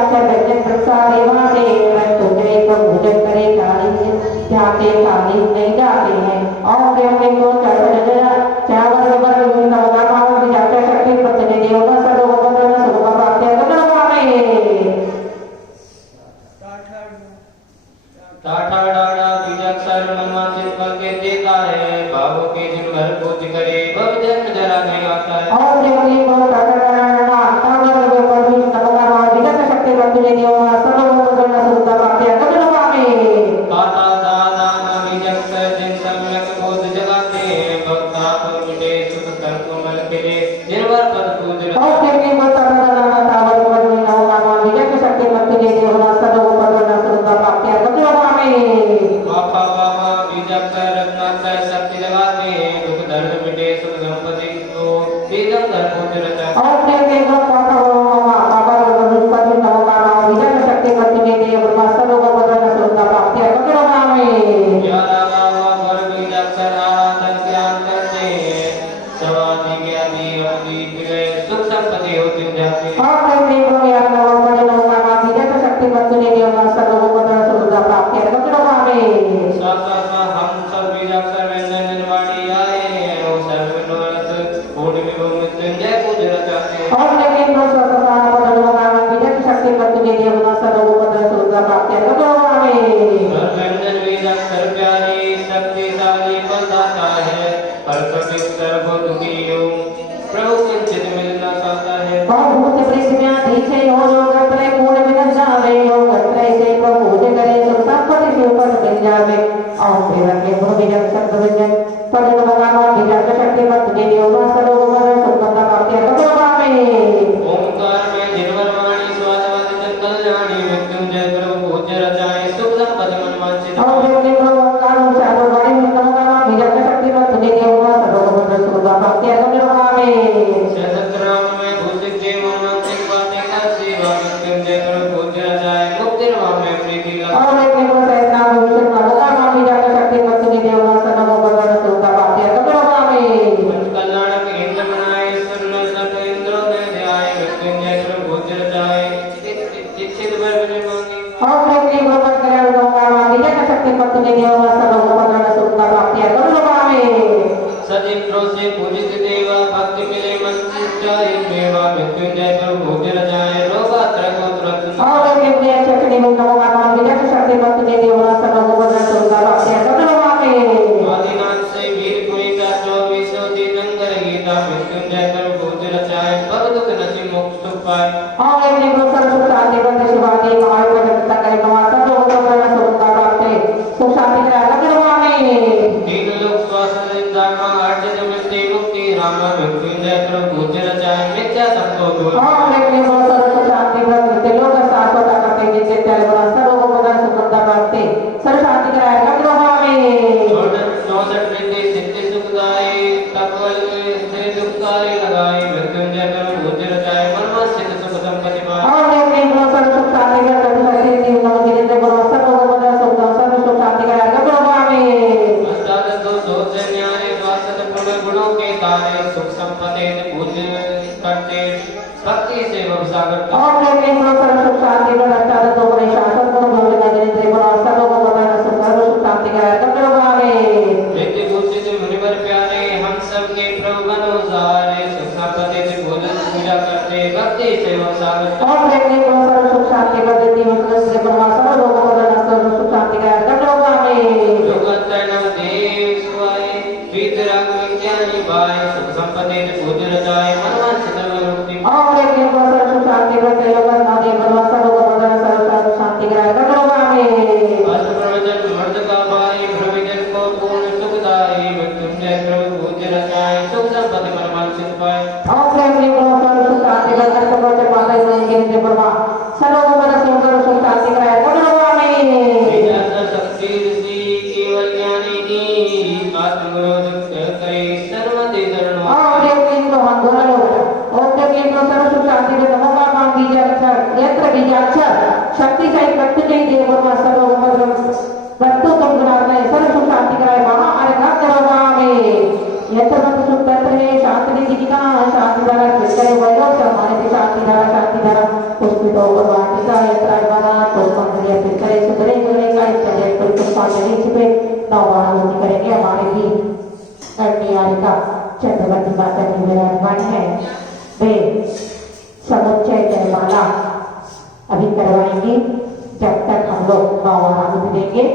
बीजाक्षर व्यंजन प्रसा देवा से परंतु जय को भोजन करे काली जाते काली नहीं जाते हैं और देव को चढ़ चावल वर नवगामा बीजाक्षर शक्ति पत्नी देव का सर्वोपद्रव सर्व प्राप्ति गगनवा में टाटा डाड़ा बीजाक्षर मनवांचित फल के देता है भावों के जिन भर पूज करे भव जन्म जरा नहीं आता है और देव को टाटा डाड़ा तावर वे पर भी नवगामा बीजाक्षर शक्ति पत्नी देव का सर्वोपद्रव सर्व प्राप्ति गगनवा में काटा दाना बीजाक्षर जिन सम्यक बोध जगाते हैं भक्ता मिटे सुख संकुमल के लिए निर्वर पद पूज और देव को टाटा डाड़ा तावर वे पर भी नवगामा बीजाक्षर शक्ति पत्नी देव का सर्वोपद्रव सर्व प्राप्ति गगनवा में बाबा बाबा बीजाक्षर रत्नाक्षर शक्ति लगाते हैं दुख दर्द मिटे सुख संपत्ति को बीजाक्षर पूज रचा और देव को पापा बाबा पर भी नवगामा बीजाक्षर शक्ति पत्नी देव का सर्वोपद्रव सर्व प्राप्ति गगनवा में यारा बाबा पर बीजाक्षर आराधन ज्ञान करते हैं सवादी ज्ञानी अमृत गए सुख संपत्ति होती जाती है और देव को यार नवगामा बीजाक्षर शक्ति पत्नी देव का सर्वोपद्रव सर्व प्राप्ति गगनवा में साथ हम सब बीजाक्षर व्यंजन निर्वाणी आए हैं वो सर्वनोरथ कोटि विभव मृत्युंजय पूज रचाते हैं और लेकिन वो सर्वसाधारण नवगामा बीजाक्षर शक्ति पत्नी देव का सर्वोपद्रव सर्व प्राप्ति गगनवा में हर व्यंजन बीजाक्षर प्यारी शक्तिशाली फलदाता है हर कभी सर्व दुखी हो प्रभु किंचित मिल न पाता है और भूत पृथ्वी धीचे हो गत्रे पूर्ण मिल जावे हो गत्रे से प्रभु पूज करे सुख संपत्ति से ऊपर मिल जावे और फिर के गुरु बीजाक्षर व्यंजन पर नवगामा बीजाक्षर शक्ति पत्नी देव का सर्वोपद्रव सर्व प्राप्ति गगनवा में ओंकार में निर्मल वाणी स्वादवत जन कल्याणी मृत्युंजय प्रभु पूज रचाए सुख संपत्ति मन वांछित और देव को ओंकार उच्चारण वाणी में नवगामा बीजाक्षर शक्ति पत्नी देव का सर्वोपद्रव सर्व प्राप्ति गगनवा में सहस्त्रनाम में भूषित जीवन वांछित बातें कर सेवा मृत्युंजय प्रभु पूज रचाए मुक्ति नाम में प्रीति लग और लेकिन वो सहस्त्रनाम भूषित नवगामा बीजाक्षर शक्ति पत्नी देव का सर्वोपद्रव सर्व प्राप्ति गगनवा में पंच कल्याणक इंद्र बनाए सुरनर सब इंद्रों ने ध्याए मृत्युंजय प्रभु पूज रचाए चित्त भर विजय मांगी और लेकिन वो कल्याण नवगामा बीजाक्षर शक्ति पत्नी देव का सर्वोपद्रव सर्व प्राप्ति गगनवा में सदिंद्रों से पूजित देवा भक्ति मिले मन चिंताई मेवा मृत्युंजय प्रभु पूज रचाए रोगात्र को तुरंत और लेकिन चक्री में नवगामा बीजाक्षर शक्ति पत्नी देव का सर्वोपद्रव सर्व प्राप्ति गगनवा में आदिनाथ से वीर कुनीता 24 तीर्थंकर गीता मृत्युंजय प्रभु पूज रचाए भव दुख नसी मोक्ष सुख पाए और लेकिन वो सर्व शांति बंद शिवाजी महावीर जगत करे नवा सर्वोपद्रव सर्व प्राप्ति सुख शांति करे गगनवा में तीन लोक स्वास्थ्य दामा अर्जित मृत्यु मुक्ति राम मृत्युंजय प्रभु पूज रचाए मिथ्या संतो दूर और लेकिन वो सर्व शांति बंद लोक शाश्वत करते जिनसे त्याग बना सर्वोपद्रव सर्व प्राप्ति सर्व शांति करे गगनवा में 64 रिद्धि सिद्धि सुखदाई तकवल से दुखकारी लगाई मृत्युंजय प्रभु पूज रचाए मनमस्थित सुख संपत्ति पाए और लेकिन वो सर्व शांति बंद शक्ति नव जिनेंद्र गुरु सर्वोपद्रव सर्व सुख शांति करे गगनवा में अष्टादश दोषों से न्याय स्वास्थ्य पूर्ण गुणों के तारे सुख संपत्ति पूज करते भक्ति से सागर और लेकिन वो सर्व सुख शांति बंद अष्टादश दो बड़े शासन गुरु गोविंद जिनेंद्र गुरु सर्वोपद्रव सर्व सुख शांति करे गगनवा में नित्य भूषित मुनिवर प्यारे हम सबके प्रभु अनुसारे सुख संपत्ति से पूजा करते भक्ति से सागर और लेकिन वो सर्व सुख शांति बंद दिवस से ब्रह्मा सर्वोपद्रव सर्व सुख शांति करे गगनवा में योगत्रय देव सुआए वीतराग विज्ञानी बाय सुख संपत्ति से पूज रचाए मनवांछित मुक्ति और लेकिन वो सर्व सुख शांति बंद योगन नदी ब्रह्मा सर्वोपद्रव सर्व शांति करे गगनवा में अष्टप्रवचन मर्द का भाई प्रवचन को पूर्ण सुखदाई मृत्युंजय प्रभु पूज रचाए सुख संपत्ति मनवांछित पाए और लेकिन वो सर्व सुख शांति बंद अष्टप्रवचन माता जिनेंद्र ब्रह्मा सर्वोपद्रव सर्व सुख शांति करे गगनवा में विजय शक्ति ऋषि केवल ज्ञानी की आत्मरोध करे सर्वदे शरणो और लेकिन वो आंदोलन और लेकिन वो सर्व सुख शांति बंद नवगामा बीजाक्षर यत्र बीजाक्षर शक्ति से पत्नी देव का सर्वोपद्रव वस्तु तुम गुणात्मा सर्व सुख शांति कराए महा अर्घ गगनवा में यत्र मत सुख तत्र है शांति निधिका शांति धारा कृष्ण वैभव सम्मानित शांति धारा पुष्पितो भगवान Tragana, Topandia, Pikare, Sudare, Kare, Puspandari, Chipe, Nawana, करेंगे हमारे भी कर्णियारिका चंद्रवती माता की विराजमान है। वे समुच्चय जयमाला अभी करवाएंगी जब तक हम लोग नौवारावती देंगे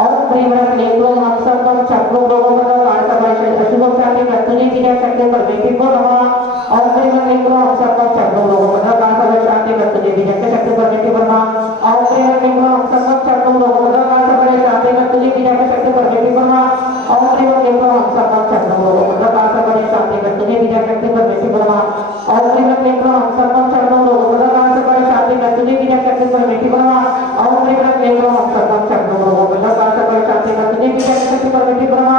और प्रेमरत लेखलों हम सब लोग चक्रों लोगों को अशुभ शांति मृत्युंजय विजय शक्ति परमेश्वर को नमः और प्रेमरत लेखलों हम सब लोग चक्रों लोगों को शांति मृत्युंजय विजय शक्ति परमेश्वर को नमः और प्रेमरत लेखलों हम सब लोग चक्रों लोगों को शांति मृत्युंजय विजय शक्ति परमेश्वर को नमः और प्रेमरत लेखलों हम सब लोग चक्रों लोगों को शांति मृत्युंजय विजय शक्ति परमेश्वर को नमः और प्रेमरत लेखलों हम सब लोग चक्रों लोगों को शांति मृत्युंजय विजय शक्ति परमेश्वर को नमः और प्रेमरत लेखलों हम सब लोग चक्रों लोगों को शांति मृत्युंजय विजय शक्ति परमेश्वर को नमः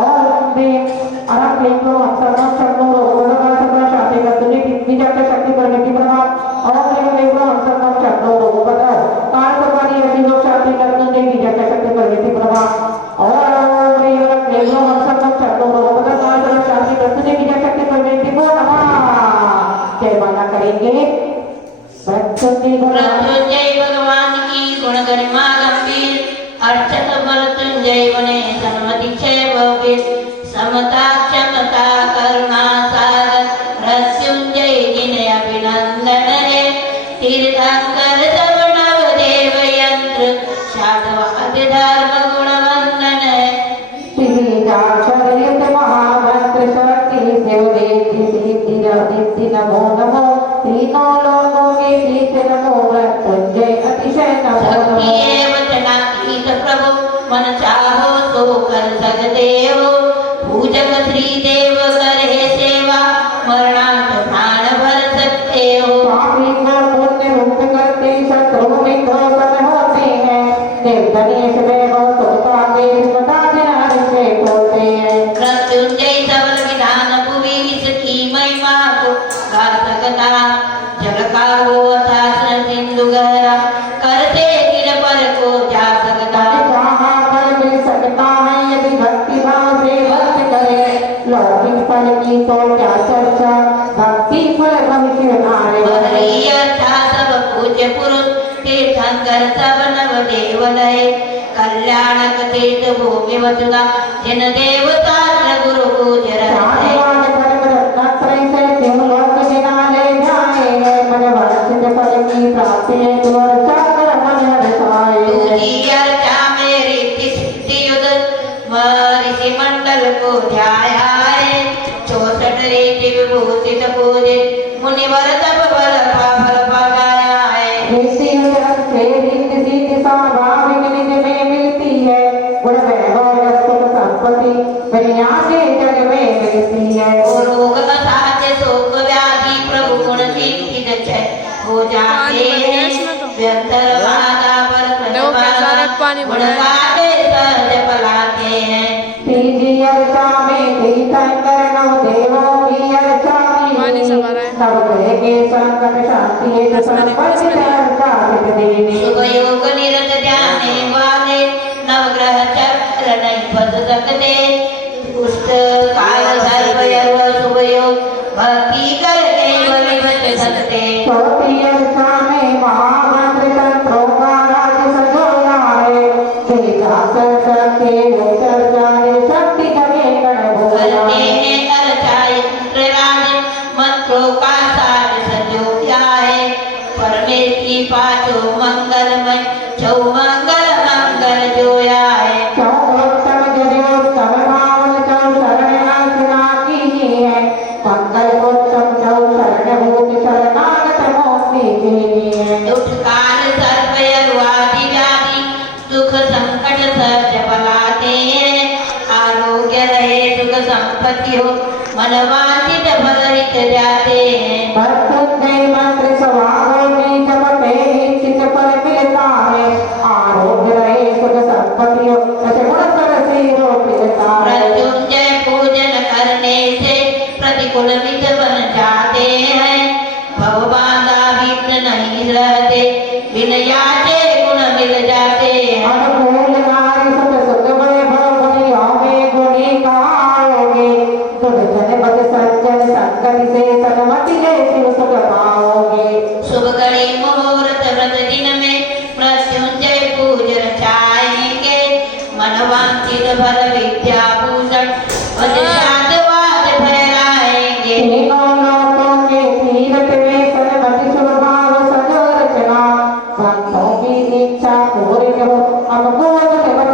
और अरब लेखलों हम सब लोग चक्रों लोगों को शांति मृत्युंजय विजय शक्ति परमेश्वर को नमः और प्रेमरत लेखलों हम सब लोग चक्रों लोगों को काल सवारी ऐसी लोग शांति मृत्युंजय विजय शक्ति परमेश्वर को नमः और प्रेमरत लेखलों हम सब लोग चक्रों लोगों को काल सवारी शांति मृत्युंजय विजय शक्ति परमेश्वर को नमः। जयमाला करेंगे मृत्युंजय भगवान की गुण गरिमा गंभीर अर्चत मृत्युंजय बने सन्मति छय भव्य समता क्षमता करुणा सागर मृत्युंजय जिन्हें अभिनंदन है तीर्थंकर सब नव देव यंत्र शाधवाद धर्म गुण वंदन है महामंत्र शक्ति शिव देवी सिद्धि नमो नमो तीनों लोगों के बीच नमो मृत्युंजय अतिशय नमो नमो वचनातीत प्रभु मन चाहो तो कर सकते हो पूजक श्री देव करे सेवा मरणांत प्राण भर सकते हो पापी को पुण्य मुक्त करते शत्रु मित्र सब होते हैं निर्धनेश में हो तो पापी सदा जिनार से खोलते हैं मृत्युंजय सबल विधान भुवि इसकी महिमा को गा सकता जलकार हो अथाह सिंधु गहरा करते गिर पर को जा सकता जहाँ फल मिल सकता है यदि भक्ति भाव से भक्त करे लौकिक फल की तो क्या चर्चा भक्ति फल भविष्य सब पूज्य पुरुष तीर्थंकर सब नव देव लय कल्याणक तीर्थ भूमि वसुधा जिन देवता गुरु पूज्य ऋषि मंडल को ध्याया है 64 रीति विभूषित पूजे मुनिवर तब बल पावर पगाया है स्वाभाविक निज में मिलती है गुण वैभव संपत्ति दुनिया के जग में मिलती है रोग असाध्य शोक व्याधि प्रभु गुण दीक्षित हो जाते हैं व्यंतर वादा पर गुण गाते सहज पलाते हैं तीजी अर्चा में तीर्थंकर नव देवों की अर्चा में नवग्रह के संकट शांति है संपत्ति अर्चा देवी शुभ योग निरत ध्याने वाले नवग्रह चक्र नहीं बस सकते दुष्ट काल सर्व यर्व शुभ योग भक्ति करके बलि बच सकते चौथी अर्चा में महामंत्र तंत्रों का राज सजोया है वेदा के चर्चा शक्ति जगे गण करते हैं अर्चा यंत्र राज मंत्रों का सार सजोया है परमेश्वरी पाचो मंगलमय चौ मंगल मंगल जोया है चौदोत्तम जदोत्तम भावन चौ शरण अर्चना की है मंगल उत्तम चौ शरण भूत शरणागत मोक्ति की है दुख काल सर्व यरुआदि व्याधि दुख संकट सहज बलाते हैं आरोग्य रहे सुख संपत्ति हो मन वांछित फल हित जाते हैं मृत्युंजय मंत्र सवारों में जपते इच्छित फल मिलता है आरोग्य रहे सुख संपत्ति हो गुण कर से मिलता है मृत्युंजय पूजन करने से प्रतिकूल मित्र बन जाते हैं भव बांधा विघ्न नहीं रहते बिन याचे गुण मिल जाते हैं अनुकूल नारी सुख सुख वैभव गुणियों में गुणी कहाओगे दुर्जन बद सज्जन संगति से सन्मति ले शिव सुख पाओगे शुभ घड़ी मुहूर्त व्रत दिन सिद्ध फल विद्याभूषण वज्रशात वाद फहराएंगे। तीनों लोकों के तीरथ में सर्वति स्वभाव सजो रचना भक्तों की इच्छा पूरी हो हमको सेवक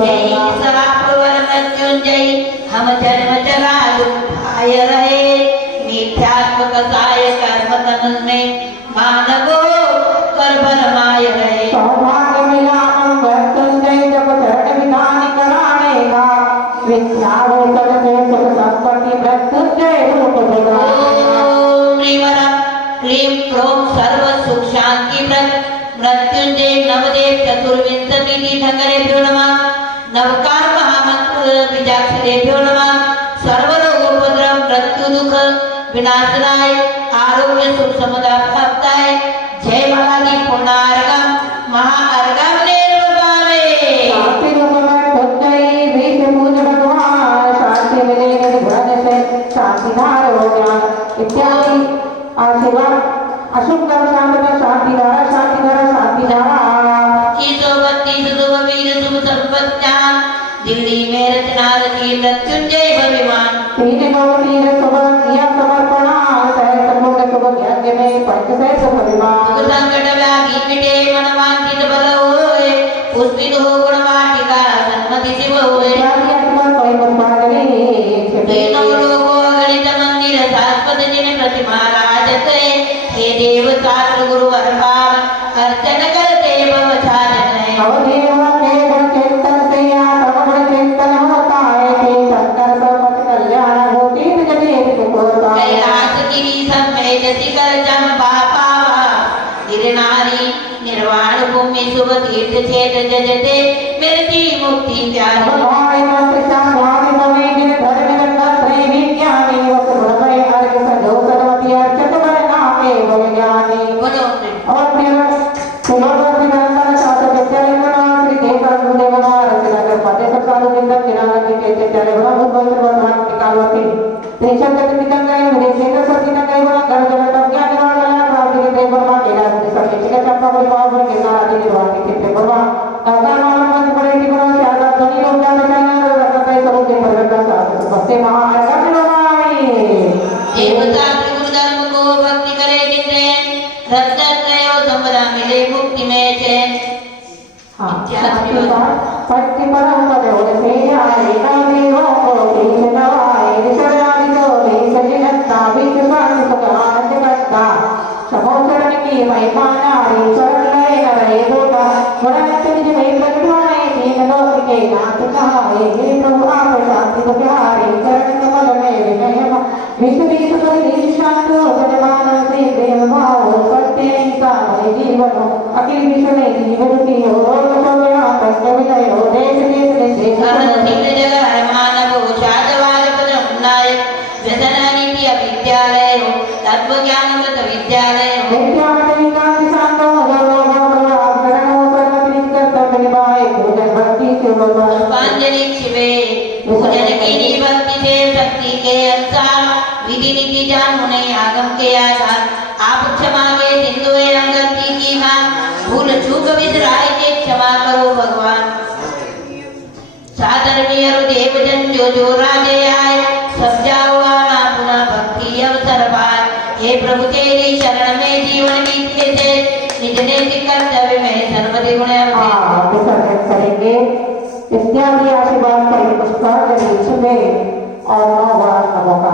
जय सवापुर मृत्युंजय हम जन्म जरा दुखाय रहे मिथ्यात्म कसाय कर्म तन में मानवो कर भरमाय रहे। सौभाग्य मिला हम मृत्युंजय जब चरण विधान करानेगा विद्या हो तब से सुख संपत्ति मृत्युंजय रूप भगवान ओम ह्रीं क्लीं क्रों सर्व सुख शांति प्रद मृत्युंजय नवदेव चतुर्विंशति तीर्थंकरेभ्यो नमः। नवकार महामंत्र बीजाक्षरेभ्यो नमः। सर्वरोगोपद्रव मृत्यु दुख विनाशनाय आरोग्य सुख समुदा प्राप्ताय जय महारानी पुण्यार्घम महाअर्घम निर्वपावे। शांति रूप में खुदई बीच पूज भगवान शांति मिले निर्भर से शांति धार हो ज्ञान इत्यादि आशीर्वाद अशुभ कर्म शांति धारा शांति धारा शांति धारा चीतोवती सुदुभ वीर शुभ संपत्त्यां दिल्ली में रचना रची मृत्युंजय भविमान। तीन नौ तीन सुबह किया समर्पणा सहस्र मुख शुभ यज्ञ में पंच सहस्र भविमान दुख संकट व्याधि मिटे मनवांछित बल होए पुष्पित हो गुण वाटिका सन्मति शिव होए। तीनों लोकों गणित मंदिर शाश्वत जिन प्रतिमा राजते हे देव शास्त्र गुरु अरभाव अर्चन करते भव छाजन है। नवदेव के गुण कीर्तन से आत्म गुण कीर्तन होता है कि शंकर सर्वत कल्याण होती जगदेव को होता है। कैलाश गिरी समेत शिखर चंपा पावा गिरनारी निर्वाण भूमि शुभ तीर्थ क्षेत्र जजते मिलती मुक्ति प्यारी। भगवान मंत्र शांति भवे गिर धर निरंतर त्रय विज्ञानी वक्र भवे अर्घ सजो सर्वति अर्चक बल नामे भव ज्ञानी। बोलो और प्रिय सुलोक निरंतर शास्त्र विद्यालय श्री देवर गुरुदेव महाराज नगर पते सब साधु बिंद किनारा के चले बड़ा भूत वर्तमान निकालवती देशक के पिता गए विदेश के सती न गए बड़ा घर जगह तब क्या निर्माण वाला प्राप्त के देव वर्मा के राज सब के चंपा बड़ी पावर के नारा के निर्वाण के चित्र वर्मा काका मालूम मत पड़े कि बड़ा ज्यादा ध्वनि लोग जाने चला रहा है सब के परिवर्तन शास्त्र बसे महाअर्घम नमामि। देवता गुरुधर्म को भक्ति करे जिनसे रक्षक गयो संपदा मिले मुक्ति में चैन। हाँ पट्टी परम पदों से आए नवदेवों को देश नवाए ऋषरादि को देश जिनता बीच स्वास्थ्य सुख आनंद करता सबों चरण की महिमा नारी चरण लय करे होता वरंत निज में प्रगटाए तीन लोक के नाथ कहाए हे प्रभु आप शांति को प्यारे चरण कमल में विनय विश्व विश्व परिधि शांत जन से प्रेम भाव सत्य हिंसा भय जीवन अखिल विश्व में जीवन की हो तत्व ज्ञानमृत विद्यालय पुष्पांजलि शिवे पूजन की भक्ति से शक्ति के अनुसार विधि नीति जान मुने आगम के आधार आप क्षमा के सिंधु रंगती की मां भूल चूक विसराय के क्षमा करो भगवान। सादर में देवजन जो राजे आए सब जाओ आना पुनः भक्ति अवसर पाए हे प्रभु तेरी शरण में जीवन बीते से निज नैतिक कर्तव्य में सर्वदि गुण करेंगे इत्यादि आशीर्वाद का पुष्पांजलि सुबह और 9 बार नमो का